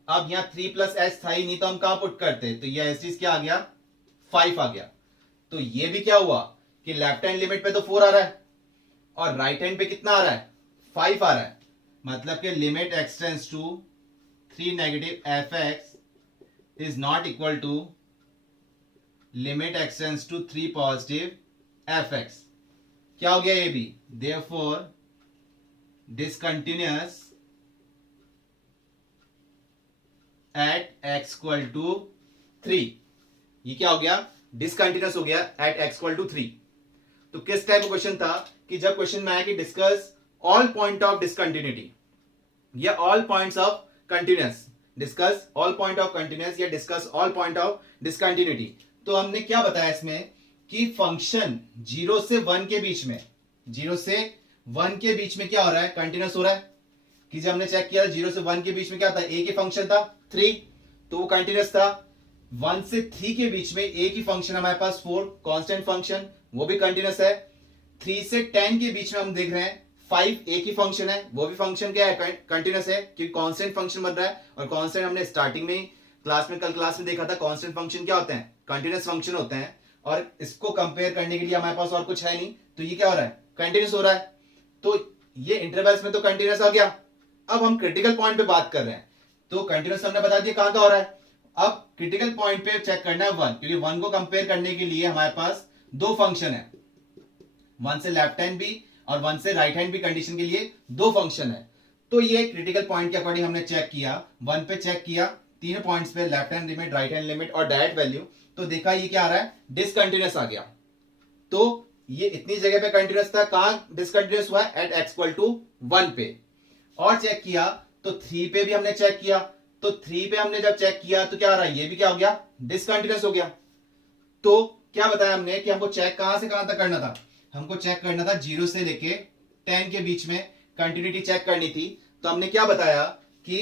अब यहां 3 प्लस h था ही नहीं, तो हम कहां पुट करते, तो ये एस क्या आ गया 5 आ गया, तो ये भी क्या हुआ कि लेफ्ट हैंड लिमिट पे तो 4 आ रहा है और राइट हैंड पे कितना आ रहा है 5 आ रहा है, मतलब कि limit x tends to 3 negative F x is not equal to limit x tends to 3 positive F x, क्या हो गया ये भी, therefore discontinuous at x equal to 3, ये क्या हो गया डिसकंटिन्यूअस हो गया एट x इक्वल टू 3। तो किस टाइप का क्वेश्चन था कि जब क्वेश्चन में आया कि discuss all point of discontinuity या all points of continuous, discuss all point of continuous या discuss all point of discontinuity, तो हमने क्या बताया इसमें कि फंक्शन 0 से 1 के बीच में, 0 से 1 के बीच में क्या हो रहा है कंटिन्यूअस हो रहा है, कि जब हमने चेक किया 0 से 1 के बीच में क्या था, एक ही फंक्शन था 3, तो वो कंटिन्यूअस था। 1 से 3 के बीच में एक ही फंक्शन हमारे पास 4 कांस्टेंट फंक्शन, वो भी कंटिन्यूअस है। 3 से 10 के बीच में हम देख रहे हैं 5 एक ही फंक्शन है, वो भी फंक्शन क्या है कंटिन्यूअस है, क्योंकि कांस्टेंट फंक्शन बन रहा है, और कांस्टेंट हमने स्टार्टिंग में कल क्लास में देखा था, कांस्टेंट फंक्शन क्या होते हैं कंटिन्यूअस फंक्शन होते हैं, और इसको कंपेयर करने के लिए हमारे पास और कुछ है नहीं, तो ये क्या हो रहा है कंटिन्यूअस हो रहा है, तो ये इंटरवल्स में तो कंटिन्यूअस आ गया। अब हम क्रिटिकल पॉइंट पे बात कर रहे हैं, तो कंटिन्यूअस हमने बता दिया कहां का हो रहा है, अब क्रिटिकल पॉइंट पे चेक करना है 1, क्योंकि 1 को कंपेयर करने के लिए हमारे पास दो फंक्शन है, 1 से लेफ्ट हैंड भी और 1 से राइट हैंड भी कंडीशन के लिए दो फंक्शन है, तो ये क्रिटिकल पॉइंट के अकॉर्डिंग हमने चेक किया, 1 पे चेक किया, तीन पॉइंट्स पे left hand limit, right hand limit और डायरेक्ट वैल्यू, तो देखा ये क्या आ रहा है डिसकंटिन्यूअस आ गया, तो ये इतनी जगह पे कंटिन्यूअस था, कहां डिसकंटिन्यूअस हुआ एट x इक्वल टू 1 पे, और चेक किया तो 3 पे भी हमने चेक किया, तो 3 पे हमने जब चेक किया तो क्या आ रहा है, ये भी क्या हो गया डिसकंटिन्यूअस हो गया। तो क्या बताया हमने कि हमको चेक कहां से कहां तक करना था, हमको चेक करना था 0 से लेके 10 के बीच में कंटिन्यूटी चेक करनी थी, तो हमने क्या बताया कि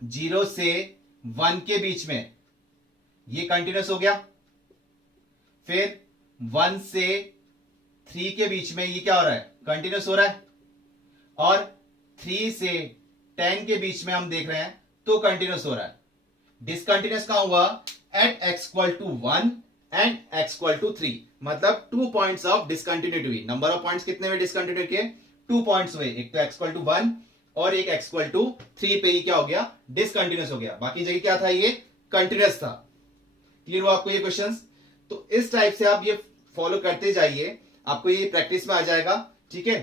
0 से 1 के बीच में ये कंटिन्यूअस हो गया, फिर 1 से 3 के बीच में ये क्या हो रहा है, कंटिन्यूस हो रहा है, और 3 से 10 के बीच में हम देख रहे हैं तो कंटिन्यूस हो रहा है। डिसकंटिन्यूस कहां हुआ, at x equal to 1 and x equal to 3, मतलब 2 पॉइंट्स ऑफ डिसकंटिन्यूटी हुई। नंबर ऑफ पॉइंट्स कितने हुए डिसकंटिन्यूटी के, 2 पॉइंट्स हुए, एक तो x इक्वल टू 1 और एक x इक्वल टू 3 पे ही क्या हो गया, डिसकंटिन्यूस हो गया। बाकी जगह क्या था, ये कंटिन्यूस था। क्लियर हुआ आपको ये क्वेश्चंस? तो इस टाइप से आप ये फॉलो करते जाइए, आपको ये प्रैक्टिस में आ जाएगा। ठीक है,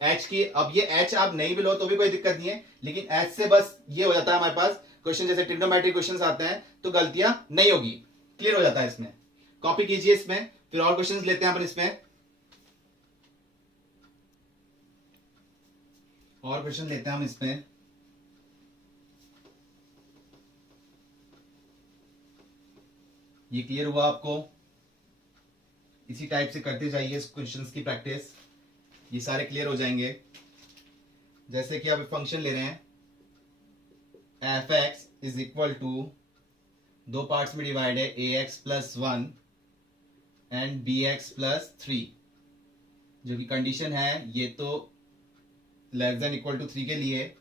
एच की, अब ये एच आप नहीं भी लो तो भी कोई दिक्कत नहीं है, लेकिन एच से बस ये हो जाता है हमारे पास क्वेश्चन, जैसे ट्रिग्नोमेट्रिक क्वेश्चंस आते हैं तो गलतियां नहीं होगी। क्लियर हो जाता है इसमें, कॉपी कीजिए इसमें, फिर और क्वेश्चंस लेते हैं अपन इसमें, और क्वेश्चन लेते हैं हम इसमें। ये क्लियर हुआ आपको? इसी टाइप से करते जाइए क्वेश्चंस की प्रैक्टिस, ये सारे क्लियर हो जाएंगे। जैसे कि आप फंक्शन ले रहे हैं F x is equal to, दो पार्ट्स में डिवाइड है, A X plus 1 and B X plus 3, जो कि कंडीशन है ये तो लेस देन इक्वल टू 3 के लिए,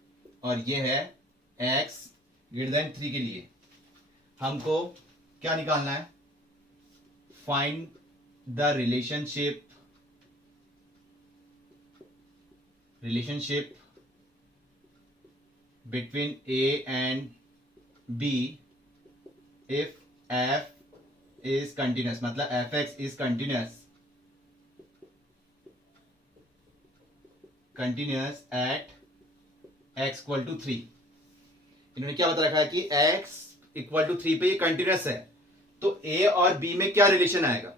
और ये है एक्स ग्रेटर देन 3 के लिए। हमको क्या निकालना है, find the relationship between A and B if f is continuous, मतलब fx is continuous at x equal to 3। इन्होंने क्या बता रखा है कि x इक्वल टू 3 पे ये कंटिन्यूस है, तो A और B में क्या रिलेशन आएगा,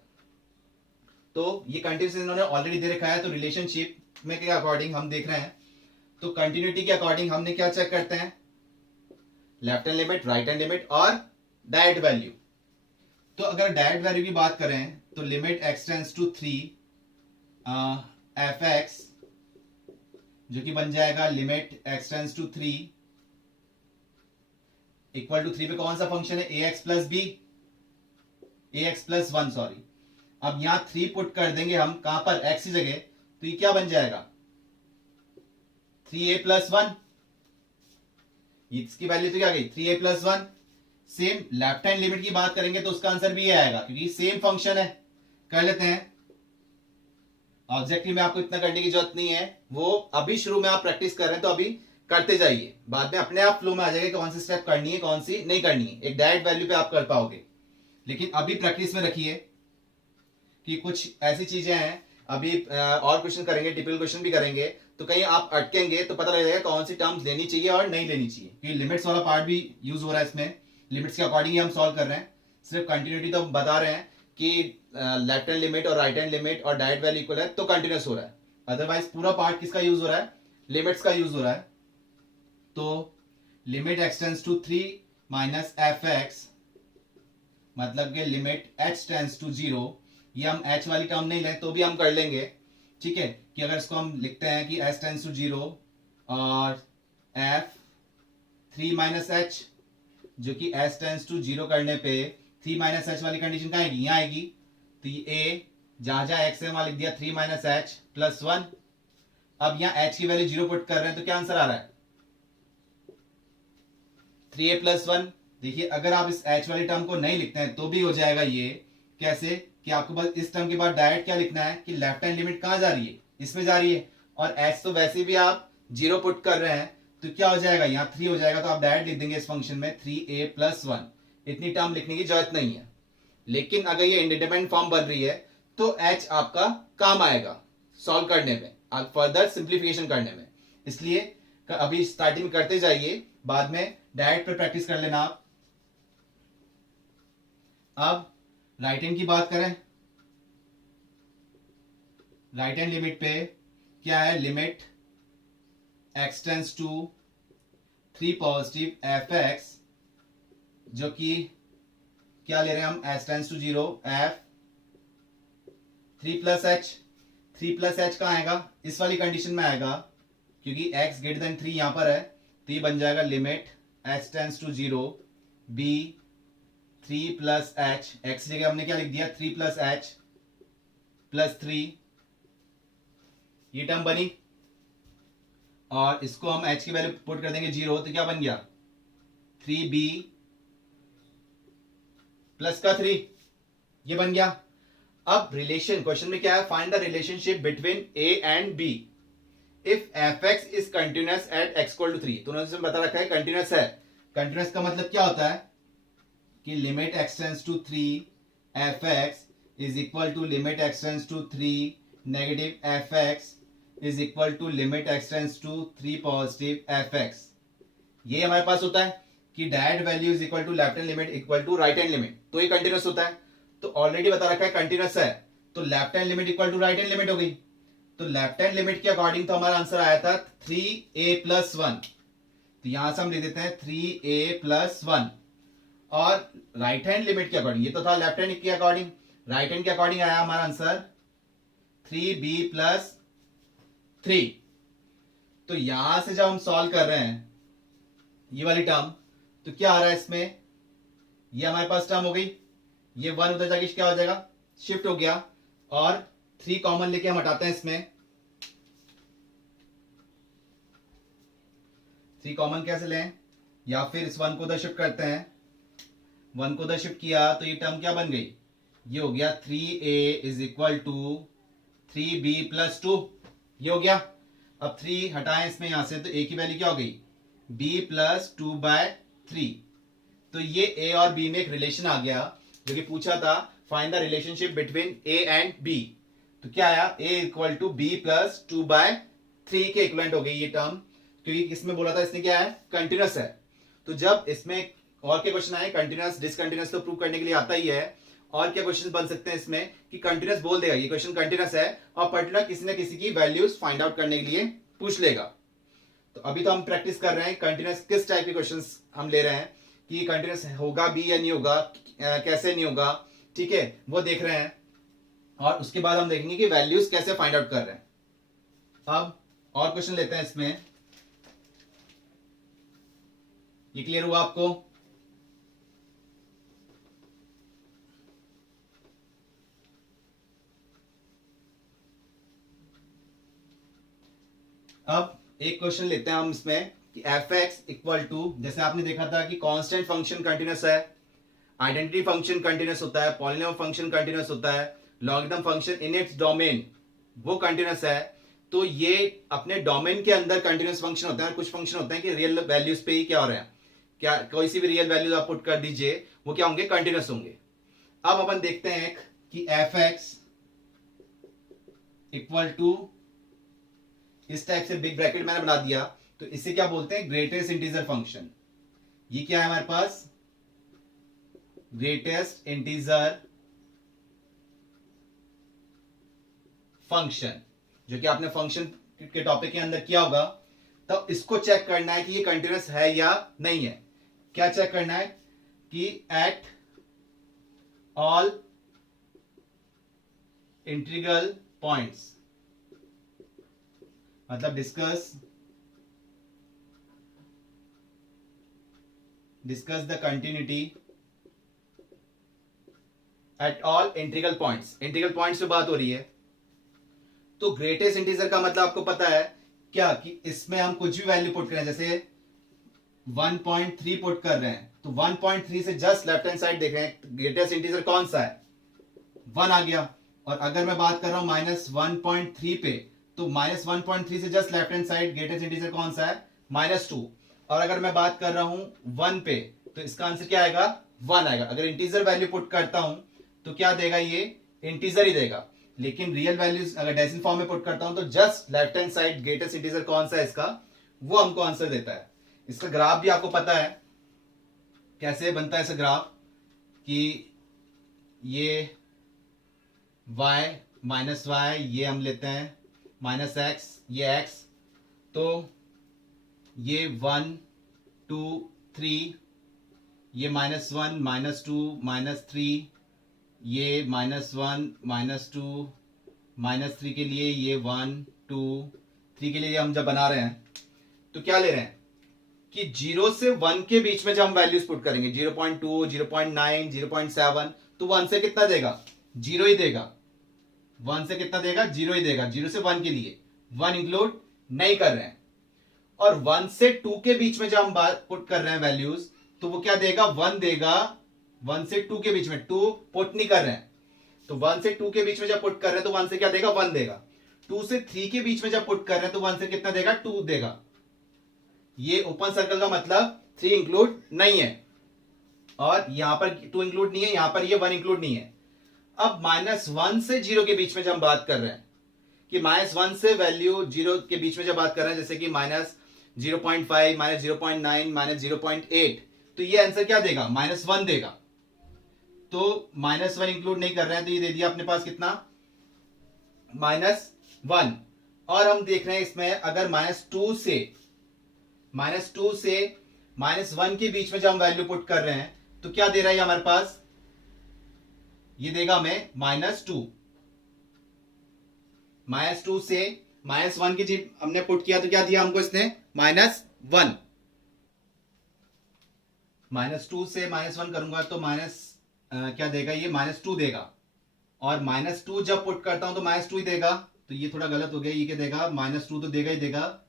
तो ये कंटिन्यूस इन्होंने ऑलरेडी दे रखा है। तो रिलेशनशिप में के अकॉर्डिंग हम देख रहे हैं, तो कंटिन्यूटी के अकॉर्डिंग हमने क्या चेक करते हैं, left hand limit, right hand limit और डायरेक्ट वैल्यू। तो अगर डायरेक्ट वैल्यू की बात करें तो limit x tends to 3 f x, जो कि बन जाएगा limit x tends to 3 equal to 3 पे कौन सा फंक्शन है, ax plus b, ax plus 1 sorry. अब यहां 3 पुट कर देंगे हम कहां पर, x की जगह, तो ये क्या बन जाएगा 3a प्लस 1, इसकी वैल्यू तो क्या गई 3a plus 1। Same left hand limit की बात करेंगे तो उसका आंसर भी ये आएगा, क्योंकि सेम फंक्शन है। कर लेते हैं, ऑब्जेक्टिव में आपको इतना करने की जरूरत नहीं है, वो अभी शुरू में आप प्रैक्टिस कर रहे हैं तो अभी करते जाइए, बाद में अपने आप फ्लो में आ जाएगा कौन सी स्टेप करनी है कौन सी नहीं करनी है, एक डायरेक्ट वैल्यू पे आप कर पाओगे। लेकिन अभी प्रैक्टिस में रखिए कि कुछ ऐसी चीजें हैं, अभी और क्वेश्चन करेंगे, टिपिकल क्वेश्चन भी करेंगे, तो कहीं आप अटकेंगे तो पता लग जाएगा कौन सी टर्म्स लेनी चाहिए और नहीं लेनी चाहिए, क्योंकि लिमिट्स वाला पार्ट भी यूज हो रहा है इसमें, लिमिट्स के अकॉर्डिंग ही हम सॉल्व कर रहे हैं। सिर्फ कंटिन्यूटी तो बता रहे हैं कि लेफ्ट हैंड लिमिट और राइट हैंड लिमिट और डायरेक्ट वैल्यू इक्वल है तो कंटिन्यूस हो रहा है, अदरवाइज पूरा पार्ट किसका यूज हो रहा है, लिमिट्स का यूज हो रहा है। तो limit x tends to 3 minus f x, मतलब कि लिमिट h टेंड्स टू 0, ये हम h वाली टर्म नहीं लें तो भी हम कर लेंगे। ठीक है, कि अगर इसको हम लिखते हैं कि s टेंड्स टू 0 और f 3 माइनस h, जो कि s टेंड्स टू 0 करने पे 3 माइनस h वाली कंडीशन कहाँ आएगी, यहाँ आएगी। तो ये a जहां जहां x है वहां लिख दिया 3 माइनस h प्लस 1। अब यहाँ h की वैल्यू 0 पुट कर रहे हैं तो क्या आंसर आ रहा है 3a प्लस 1। देखिए अगर आप इस h वाली टर्म को नहीं लिखते हैं तो भी हो जाएगा ये, कैसे कि आपको बस इस टर्म के बाद डायरेक्ट क्या लिखना है कि लेफ्ट हैंड लिमिट कहां जा रही है, इसमें जा रही है, और h तो वैसे भी आप 0 पुट कर रहे हैं तो क्या हो जाएगा यहाँ 3 हो जाएगा, तो आप डायरेक्ट लिख देंगे इस फंक्शन में 3a प्लस 1। इतनी टर्म लिखने की जरूरत नहीं है। लेकिन अगर ये इंडिपेंडेंट फॉर्म बन रही है तो h आपका काम आएगा सॉल्व करने में, फर्दर सिंप्लीफिकेशन करने में, इसलिए अभी स्टार्टिंग में करते जाइए, बाद में डायरेक्ट पे प्रैक्टिस कर लेना आप। अब राइट हैंड की बात करें, राइट हैंड लिमिट पे क्या है, limit x tends to 3 positive F x, जो कि क्या ले रहे हैं हम s tends to 0 f 3 plus h, 3 plus h कहां आएगा, इस वाली कंडीशन में आएगा, क्योंकि x ग्रेटर देन 3 यहां पर है, तो ये बन जाएगा limit h tends to 0 b 3 plus h, x जगह हमने क्या लिख दिया 3 प्लस h प्लस 3 ये टर्म बनी, और इसको हम h की वैल्यू पुट कर देंगे 0, तो क्या बन गया 3b प्लस का 3, ये बन गया। अब रिलेशन, क्वेश्चन में क्या है, find the relationship between a and b if fx is continuous at x equal to 3। तो उन्होंने बता रखा है कंटिन्यूअस है। कंटिन्यूअस का मतलब क्या होता है कि limit x tends to 3 fx is equal to limit x tends to 3 negative fx is equal to limit x tends to 3 positive fx। ये हमारे पास होता है कि direct value is equal to left hand limit equal to right hand limit, तो ये continuous होता है। तो ऑलरेडी बता रखा है कंटिन्यूअस है, तो left hand limit equal to right hand limit हो गई। तो लेफ्ट हैंड लिमिट के अकॉर्डिंग तो हमारा आंसर आया था 3a प्लस 1, तो यहां से हम लिख देते हैं 3a प्लस 1। और राइट हैंड लिमिट के अकॉर्डिंग, ये तो था लेफ्ट हैंड के अकॉर्डिंग, राइट हैंड के अकॉर्डिंग आया हमारा आंसर 3b प्लस 3। तो यहां से जब हम सॉल्व कर रहे हैं ये वाली टर्म, तो क्या आ रहा है इसमें, ये हमारे पास टर्म हो गई, ये 1 उधर जाके क्या हो जाएगा, शिफ्ट हो गया, और 3 कॉमन लेके हम हटाते हैं इसमें। 3 कॉमन कैसे लें, या फिर इस 1 को उधर शिफ्ट करते हैं, 1 को उधर शिफ्ट किया तो ये टर्म क्या बन गई, ये हो गया 3a is equal to 3b plus 2, ये हो गया। अब 3 हटाएं इसमें यहां से, तो a की वैल्यू क्या हो गई b प्लस 2/3। तो ये a और b में एक रिलेशन आ गया, जो कि पूछा था find the relationship between a and b। तो क्या आया, a equal to b plus 2/3 के इक्वलेंट हो गई ये टर्म, क्योंकि इसमें बोला था इसने क्या है कंटिन्यूअस है। तो जब इसमें और क्या क्वेश्चन आए, कंटिन्यूअस डिसकंटिन्यूअस तो प्रूव करने के लिए आता ही है, और क्या क्वेश्चन बन सकते हैं इसमें कि कंटिन्यूअस बोल देगा ये क्वेश्चन कंटिन्यूअस है, और पर्टिकुलर किसी न किसी की वैल्यूज फाइंड आउट करने के लिए पूछ लेगा। तो अभी तो हम प्रैक्टिस कर रहे हैं कंटिन्यूअस किस टाइप के क्वेश्चंस हम ले रहे हैं, कि कंटिन्यूअस होगा भी या नहीं होगा, कैसे नहीं होगा, ठीक है, वो देख रहे हैं। और उसके बाद हम देखेंगे कि वैल्यूज कैसे फाइंड आउट कर रहे हैं। अब और क्वेश्चन लेते हैं इसमें, ये क्लियर हुआ आपको। अब एक क्वेश्चन लेते हैं हम इसमें कि fx इक्वल टू, जैसे आपने देखा था कि कांस्टेंट फंक्शन कंटिन्यूअस है, आइडेंटिटी फंक्शन कंटिन्यूअस होता है, पॉलिनोमियल फंक्शन कंटिन्यूअस होता है, logarithm function in its domain वो कंटिन्यूअस है। तो ये अपने डोमेन के अंदर कंटिन्यूअस फंक्शन होते हैं, कुछ फंक्शन होते हैं कि रियल वैल्यूज पे ही क्या हो रहे हैं, क्या कोई सी भी रियल वैल्यूज आप पुट कर दीजिए वो क्या होंगे, कंटिन्यूअस होंगे। अब अपन देखते हैं कि fx इक्वल टू, इस टाइप से बिग ब्रैकेट मैंने बना दिया, तो इसे क्या बोलते हैं, ग्रेटेस्ट इंटीजर फंक्शन। ये क्या है हमारे पास, ग्रेटेस्ट इंटीजर फंक्शन, जो कि आपने फंक्शन के टॉपिक के अंदर किया होगा। तब इसको चेक करना है कि ये कंटिन्यूअस है या नहीं है। क्या चेक करना है कि एट ऑल इंटीग्रल पॉइंट्स, मतलब discuss the continuity at all integral points. Integral points पे बात हो रही है, तो ग्रेटेस्ट इंटीजर का मतलब आपको पता है क्या, कि इसमें हम कुछ भी वैल्यू पुट करें, जैसे 1.3 पुट कर रहे हैं, तो 1.3 से जस्ट लेफ्ट हैंड साइड देख रहे हैं ग्रेटेस्ट इंटीजर कौन सा है, 1 आ गया। और अगर मैं बात कर रहा हूं -1.3 पे, तो -1.3 से just left hand side greatest integer कौन सा है, -2। और अगर मैं बात कर रहा हूं 1 पे, तो इसका आंसर क्या आएगा, 1 आएगा। अगर इंटीजर वैल्यू पुट करता हूं तो क्या देगा, ये इंटीजर ही देगा। लेकिन रियल वैल्यूज अगर डेसिमल फॉर्म में पुट करता हूं तो just left hand side greatest integer कौन सा है इसका, वो हमको आंसर देता है। इसका ग्राफ भी आपको पता है कैसे बनता है इसका ग्राफ, कि ये y -y, ये हम लेते हैं -x, ये x, तो ये 1 2 3, ये -1 -2 -3, ये -1 -2 -3 के लिए, ये 1 2 3 के लिए हम जब बना रहे हैं तो क्या ले रहे हैं कि 0 से 1 के बीच में जब हम वैल्यूज पुट करेंगे 0.2 0.9 0.7, तो 1 से कितना देगा, 0 ही देगा। 1 से कितना देगा, 0 ही देगा 0 से 1 के लिए। 1 इंक्लूड नहीं कर रहे हैं। और 1 से 2 के बीच में जब हम बात पुट कर रहे हैं वैल्यूज, तो वो क्या देगा, 1 देगा। 1 से 2 के बीच में, 2 पुट नहीं कर रहे हैं, तो 1 से 2 के बीच में जब पुट कर रहे हैं तो 1 से क्या देगा, 1 देगा। 2 से 3 के बीच में जब पुट कर रहे हैं तो 1 से कितना देगा, 2 देगा। ये ओपन सर्कल का मतलब 3 इंक्लूड नहीं है, और यहां पर 2 इंक्लूड नहीं है, यहां पर ये 1 इंक्लूड नहीं है। अब -1 से 0 के बीच में जब हम बात कर रहे हैं कि -1 से वैल्यू 0 के बीच में जब बात कर रहे हैं, जैसे कि -0.5, -0.9, -0.8, तो ये आंसर क्या देगा, -1 देगा। तो -1 इंक्लूड नहीं कर रहे हैं, तो ये दे दिया अपने पास कितना, -1। और हम देख रहे हैं इसमें अगर -2 से -1 के बीच में जब हम वैल्यू पुट कर रहे हैं तो क्या दे रहा है हमारे पास, ये देगा हमें -2। -2 से -1 की जब हमने पुट किया तो क्या दिया हमको इसने, -1। -2 से -1 करूंगा तो क्या देगा ये, -2 देगा। और -2 जब पुट करता हूं तो -2 ही देगा, तो ये थोड़ा गलत हो गया, ये क्या देगा, -2 तो देगा ही देगा।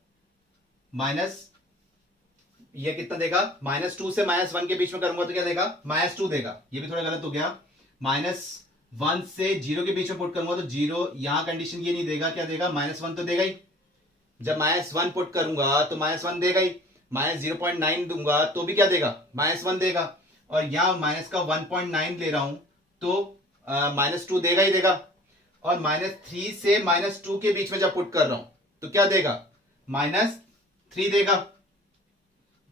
ये कितना देगा, -2 से -1 के बीच में करूंगा तो क्या देगा, -2 देगा। ये भी थोड़ा गलत हो गया। -1 से 0 के बीच में पुट करूंगा तो 0, यहां कंडीशन ये नहीं देगा, क्या देगा, -1 तो देगा ही। जब -1 पुट करूंगा तो -1 देगा ही। -0.9 दूंगा तो भी क्या देगा, -1 देगा। और यहां माइनस का 1.9 ले रहा हूं तो -2 देगा ही देगा। और -3 से -2 के बीच में जब पुट कर रहा हूं तो क्या देगा, -3 देगा।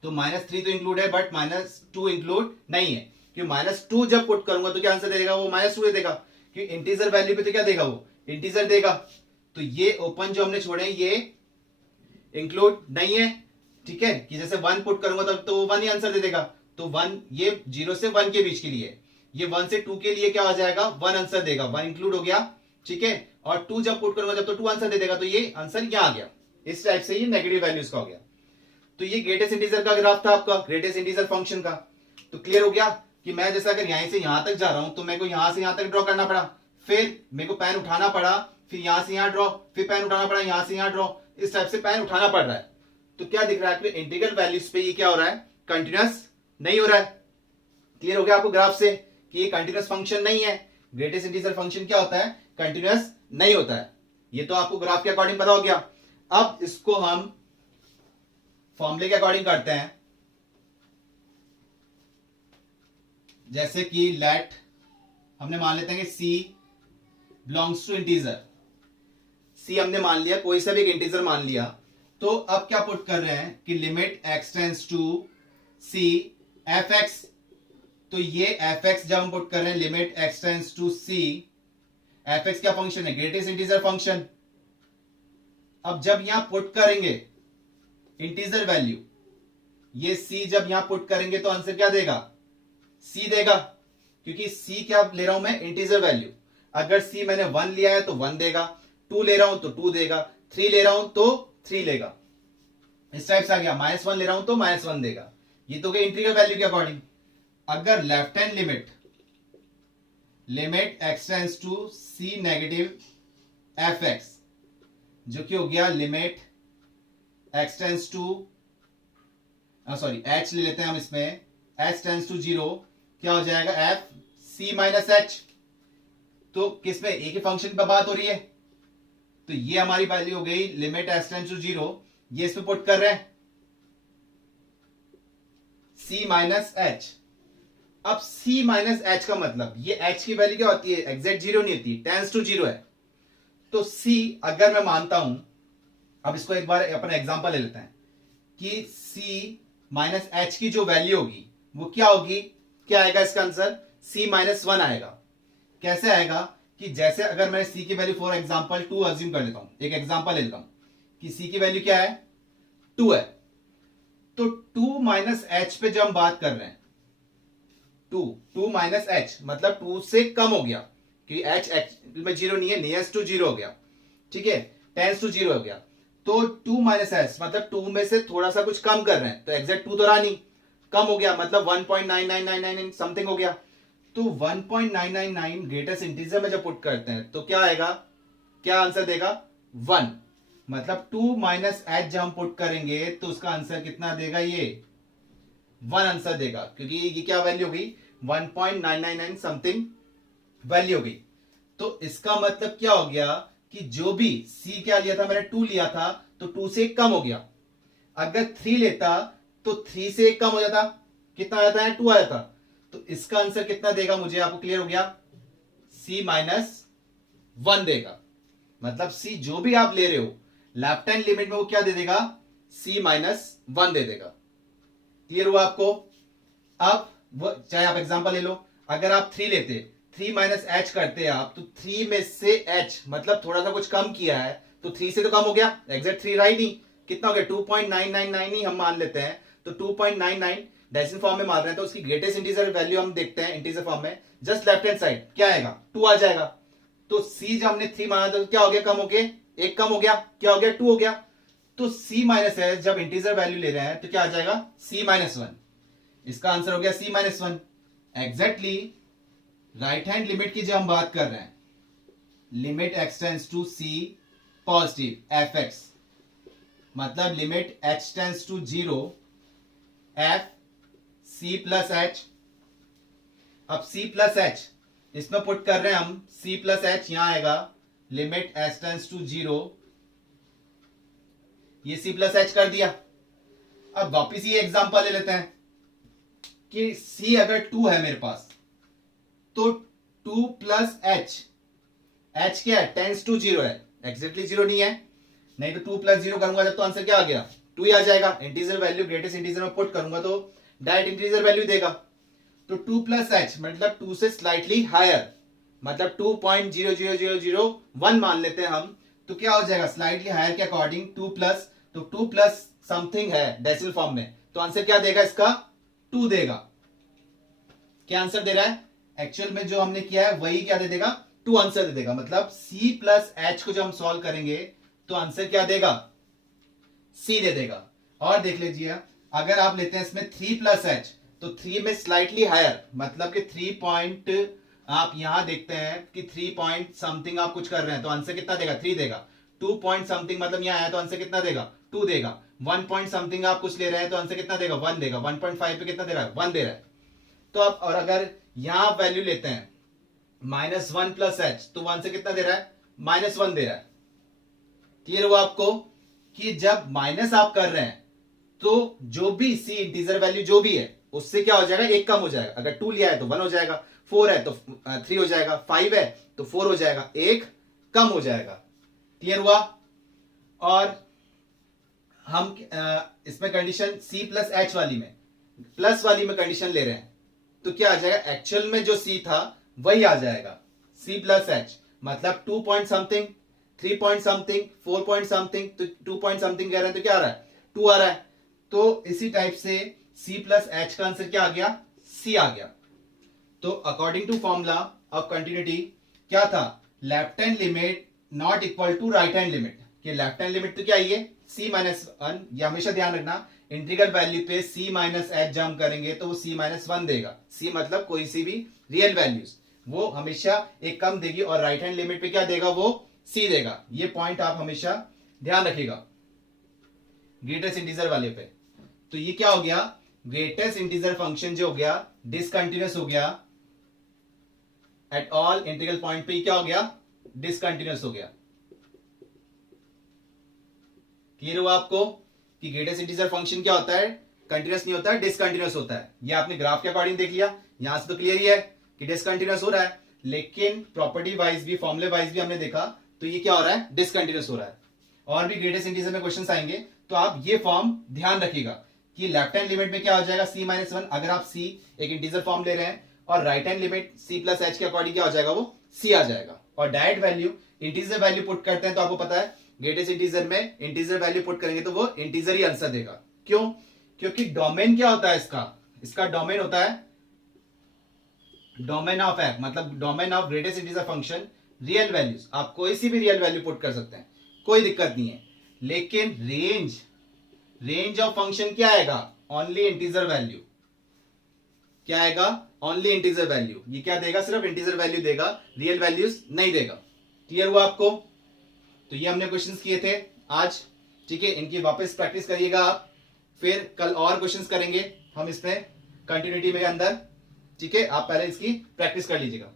तो -3 तो इंक्लूड है, बट -2 इंक्लूड नहीं है, क्योंकि -2 जब पुट करूंगा तो क्या आंसर देगा, वो -2 दे देगा, क्योंकि इंटीजर वैल्यू पे तो क्या देगा, वो इंटीजर देगा। तो ये ओपन जो हमने छोड़े ये इंक्लूड नहीं है, ठीक है, कि जैसे 1 पुट करूंगा तब तो 1 ही आंसर दे देगा। तो 1, ये 0 से 1 के बीच के लिए, ये 1 से 2 के लिए क्या हो जाएगा, 1 आंसर देगा, 1 इंक्लूड हो गया, ठीक है। और 2 जब पुट करूंगा जब तो 2 आंसर दे देगा, तो ये आंसर यहां आ गया। इस टाइप से ये नेगेटिव वैल्यूज का हो गया। तो ये ग्रेटेस्ट इंटीजर का ग्राफ था आपका, ग्रेटेस्ट इंटीजर फंक्शन का। तो क्लियर हो गया कि मैं जैसे अगर यहां से यहां तक जा रहा हूं तो मेरे को यहां से यहां तक ड्रॉ करना पड़ा, फिर मेरे को पेन उठाना पड़ा, फिर यहां से यहां ड्रॉ, फिर पेन उठाना पड़ा, यहां से यहां ड्रॉ, इस टाइप से पेन उठाना पड़ रहा है। तो क्या दिख रहा है कि इंटीग्रल वैल्यूज पे ये क्या हो रहा है, कंटिन्यूअस नहीं हो रहा है। क्लियर हो गया आपको ग्राफ से कि ये कंटिन्यूअस फंक्शन नहीं है। ग्रेटेस्ट इंटीजर फंक्शन क्या होता है, कंटिन्यूअस नहीं होता है। ये तो आपको ग्राफ के अकॉर्डिंग पता हो गया। अब इसको हम फॉर्मूले के अकॉर्डिंग करते हैं। जैसे कि लेट हमने मान लेते हैं कि c belongs to integer. c हमने मान लिया, कोई सा भी एक इंटीजर मान लिया। तो अब क्या पुट कर रहे हैं कि limit x tends to c f(x). तो ये f(x) जब हम पुट कर रहे हैं limit x tends to c, f(x) क्या फंक्शन है, ग्रेटेस्ट इंटीजर फंक्शन। अब जब यहां पुट करेंगे इंटीजर वैल्यू, ये c जब यहां पुट करेंगे तो आंसर क्या देगा, c देगा, क्योंकि c क्या ले रहा हूं मैं, इंटीजर वैल्यू। अगर c मैंने 1 लिया है तो 1 देगा, 2 ले रहा हूं तो 2 देगा, 3 ले रहा हूं तो 3 लेगा। इस टाइप से आ गया, -1 ले रहा हूं तो -1 देगा। ये तो गया इंटीग्रल वैल्यू के अकॉर्डिंग। अगर left hand limit x tends to c negative f(x), जो कि हो गया limit x tends to sorry h ले लेते हैं हम इसमें, h टेंड्स टू 0, क्या हो जाएगा, f c माइनस h। तो किसमें, एक ही फंक्शन पर बात हो रही है। तो ये हमारी वैल्यू हो गई लिमिट h टेंड्स टू 0, ये इसमें पुट कर रहे हैं c माइनस h। अब c माइनस h का मतलब, ये h की वैल्यू क्या होती है, एग्जैक्ट 0 नहीं होती, टेंड्स टू 0 है। तो c अगर मैं मानता हूं, अब इसको एक बार अपना एग्जांपल ले लेते हैं कि c माइनस h की जो वैल्यू होगी वो क्या होगी, क्या आएगा इसका आंसर, c माइनस 1 आएगा। कैसे आएगा कि जैसे अगर मैं c की वैल्यू फॉर एग्जांपल 2 अज्यूम कर लेता हूं, एक एग्जांपल ले लेता हूं कि c की वैल्यू क्या है, 2 है। तो 2 माइनस h पे जब हम बात कर रहे हैं, 2 माइनस h मतलब 2 से कम हो गया, क्योंकि h एक्चुअल में 0 नहीं है, नियरेस्ट टू 0 हो गया, ठीक है, टेंड्स टू 0 हो गया। तो 2 माइनस h मतलब 2 में से थोड़ा सा कुछ कम कर रहे हैं, तो एग्जैक्ट 2 तो रहा नहीं, कम हो गया, मतलब 1.9999 समथिंग हो गया। तो 1.999 ग्रेटेस्ट इंटीजर में जब पुट करते हैं तो क्या आएगा, क्या आंसर देगा, 1। मतलब 2 माइनस एच जब हम पुट करेंगे तो उसका आंसर कितना देगा, ये 1 आंसर देगा, क्योंकि ये क्या वैल्यू होगी, 1.999 समथिंग वैल्यू होगी। तो इसका मतलब क्या हो गया कि जो भी c क्या लिया था मैंने, 2 लिया था, तो 2 से कम हो गया। अगर 3 लेता तो 3 से कम हो जाता, कितना आ जाता है, 2 आ जाता। तो इसका आंसर कितना देगा मुझे, आपको क्लियर हो गया, c माइनस 1 देगा। मतलब c जो भी आप ले रहे हो लेफ्ट हैंड लिमिट में वो क्या दे देगा, c माइनस 1 दे देगा। क्लियर हुआ आपको। अब वो चाहे आप एग्जांपल ले लो, अगर आप 3 लेते, 3 माइनस एच करते आप, तो 3 में से एच मतलब थोड़ा सा कुछ कम किया है, तो 3 से तो कम हो गया, एग्जैक्ट 3 रहा ही नहीं, कितना हो गया 2.999 ही हम मान लेते हैं। तो 2.99 डेसिमल फॉर्म में मान रहे हैं, तो उसकी ग्रेटेस्ट इंटीजर वैल्यू हम देखते हैं इंटीजर फॉर्म में, जस्ट लेफ्ट हैंड साइड क्या आएगा, 2 आ जाएगा। तो c जब हमने 3 माना तो क्या हो गया, कम हो गया, एक कम हो गया, क्या हो गया, 2 हो गया। तो c माइनस एच जब इंटीजर वैल्यू ले रहे हैं तो क्या आ जाएगा, c माइनस 1। इसका आंसर हो गया c minus 1। Exactly right hand limit की जब हम बात कर रहे हैं, limit x tends to c positive fx, मतलब limit h tends to 0 f c plus h। अब c प्लस h इसमें पुट कर रहे हैं हम, c प्लस h यहां आएगा, लिमिट h टेंड्स टू 0, ये c प्लस h कर दिया। अब वापिस ये एग्जांपल ले लेते हैं कि c अगर 2 है मेरे पास, तो 2 प्लस h, h क्या है, टेंड्स टू 0 है, एग्जैक्टली 0 नहीं है, नहीं तो 2 प्लस 0 करूंगा जब तो आंसर क्या आ गया, 2 ही आ जाएगा। इंटीजर वैल्यू ग्रेटेस्ट इंटीजर में पुट करूंगा तो डायरेक्ट इंटीजर वैल्यू देगा। तो 2 प्लस h मतलब 2 से स्लाइटली हायर, मतलब 2.00001 मान लेते हैं हम, तो क्या हो जाएगा, स्लाइटली हायर के अकॉर्डिंग 2 प्लस, तो 2 प्लस समथिंग है डेसिमल फॉर्म में, तो आंसर क्या देगा इसका, 2 देगा। क्या आंसर दे रहा है, एक्चुअल में जो हमने किया है वही क्या दे देगा, 2 आंसर दे देगा। मतलब c प्लस h को जब हम सॉल्व करेंगे तो आंसर क्या देगा, c दे देगा। और देख लीजिए, अगर आप लेते हैं इसमें 3 प्लस h, तो 3 में स्लाइटली हायर, मतलब कि 3 पॉइंट, आप यहां देखते हैं कि 3 पॉइंट समथिंग आप कुछ कर रहे हैं, तो आंसर कितना देगा, 3 देगा। 2 पॉइंट समथिंग मतलब यहां आया तो आंसर कितना देगा, 2 देगा। 1 पॉइंट समथिंग आप कुछ ले रहे हैं तो आंसर कितना देगा, 1 देगा। 1.5 पे कितना दे रहा है, 1 दे रहा है। तो अब और अगर यहां आप वैल्यू लेते हैं -1 प्लस h, तो वन से कितना दे रहा है, -1 दे रहा है। क्लियर हुआ आपको कि जब माइनस आप कर रहे हैं तो जो भी c इंटीजर वैल्यू जो भी है उससे क्या हो जाएगा, एक कम हो जाएगा। अगर 2 लिया है तो 1 हो जाएगा, 4 है तो 3 हो जाएगा, 5 है तो 4 हो जाएगा, एक कम हो जाएगा। क्लियर हुआ। और हम इसमें कंडीशन c प्लस h वाली में, प्लस वाली में कंडीशन ले रहे हैं, तो क्या आ जाएगा, एक्चुअल में जो c था वही आ जाएगा, c प्लस h, मतलब 2 point something, 3 point something, 4 point something, तो 2 पॉइंट समथिंग कह रहे हैं तो क्या आ रहा है, 2 आ रहा है। तो इसी टाइप से c प्लस h का आंसर क्या आ गया, c आ गया। तो according to formula of continuity क्या था, left hand limit not equal to right hand limit, कि लेफ्ट हैंड लिमिट तो क्या है, c माइनस 1, ये हमेशा ध्यान रखना, इंटीग्रल वैल्यू पे c माइनस h जम करेंगे तो वो c माइनस 1 देगा। c मतलब कोई सी भी रियल वैल्यूज, वो हमेशा एक कम देगी, और राइट हैंड लिमिट पे क्या देगा, वो c देगा। ये पॉइंट आप हमेशा ध्यान रखिएगा ग्रेटेस्ट इंटीजर वाले पे। तो ये क्या हो गया, ग्रेटेस्ट इंटीजर फंक्शन जो हो गया डिसकंटिन्यूअस हो गया, एट ऑल इंटीग्रल पॉइंट पे क्या हो गया, डिसकंटिन्यूअस हो गया। क्लियर हुआ आपको कि ग्रेटेस्ट इंटीजर फंक्शन क्या होता है, कंटिन्यूअस नहीं होता है, डिसकंटिन्यूअस होता है। ये आपने ग्राफ के अकॉर्डिंग देख लिया, यहां से तो क्लियर ही है कि डिसकंटिन्यूअस हो रहा है, लेकिन प्रॉपर्टी वाइज भी, फॉर्मुले वाइज भी हमने देखा तो ये क्या हो रहा है, डिसकंटिन्यूअस हो रहा है। और भी ग्रेटेस्ट इंटीजर में क्वेश्चन आएंगे तो आप ये फॉर्म ध्यान रखिएगा कि लेफ्ट हैंड लिमिट में क्या हो जाएगा, c माइनस 1, अगर आप c एक इंटीजर फॉर्म ले रहे हैं, और right hand limit c plus h के अकॉर्डिंग क्या हो जाएगा, वो c आ जाएगा। और direct value integer value put करते हैं तो आपको पता है ग्रेटेस्ट इंटीजर में इंटीजर वैल्यू पुट करेंगे तो वो इंटीजर ही आंसर देगा। क्यों, क्योंकि डोमेन क्या होता है इसका डोमेन होता है डोमेन ऑफ f, मतलब domain of greatest integer function real values. आप कोई सी भी रियल वैल्यू पुट कर सकते हैं, कोई दिक्कत नहीं है, लेकिन रेंज ऑफ फंक्शन क्या आएगा, ओनली इंटीजर वैल्यू। क्या आएगा, ओनली इंटीजर वैल्यू। ये क्या देगा, सिर्फ इंटीजर वैल्यू देगा, रियल वैल्यूज नहीं देगा। क्लियर हुआ आपको। तो ये हमने क्वेश्चंस किए थे आज, ठीक है। इनकी वापस प्रैक्टिस करिएगा आप, फिर कल और क्वेश्चंस करेंगे हम इसमें कंटिन्यूटी में अंदर, ठीक है। आप पहले इसकी प्रैक्टिस कर लीजिएगा।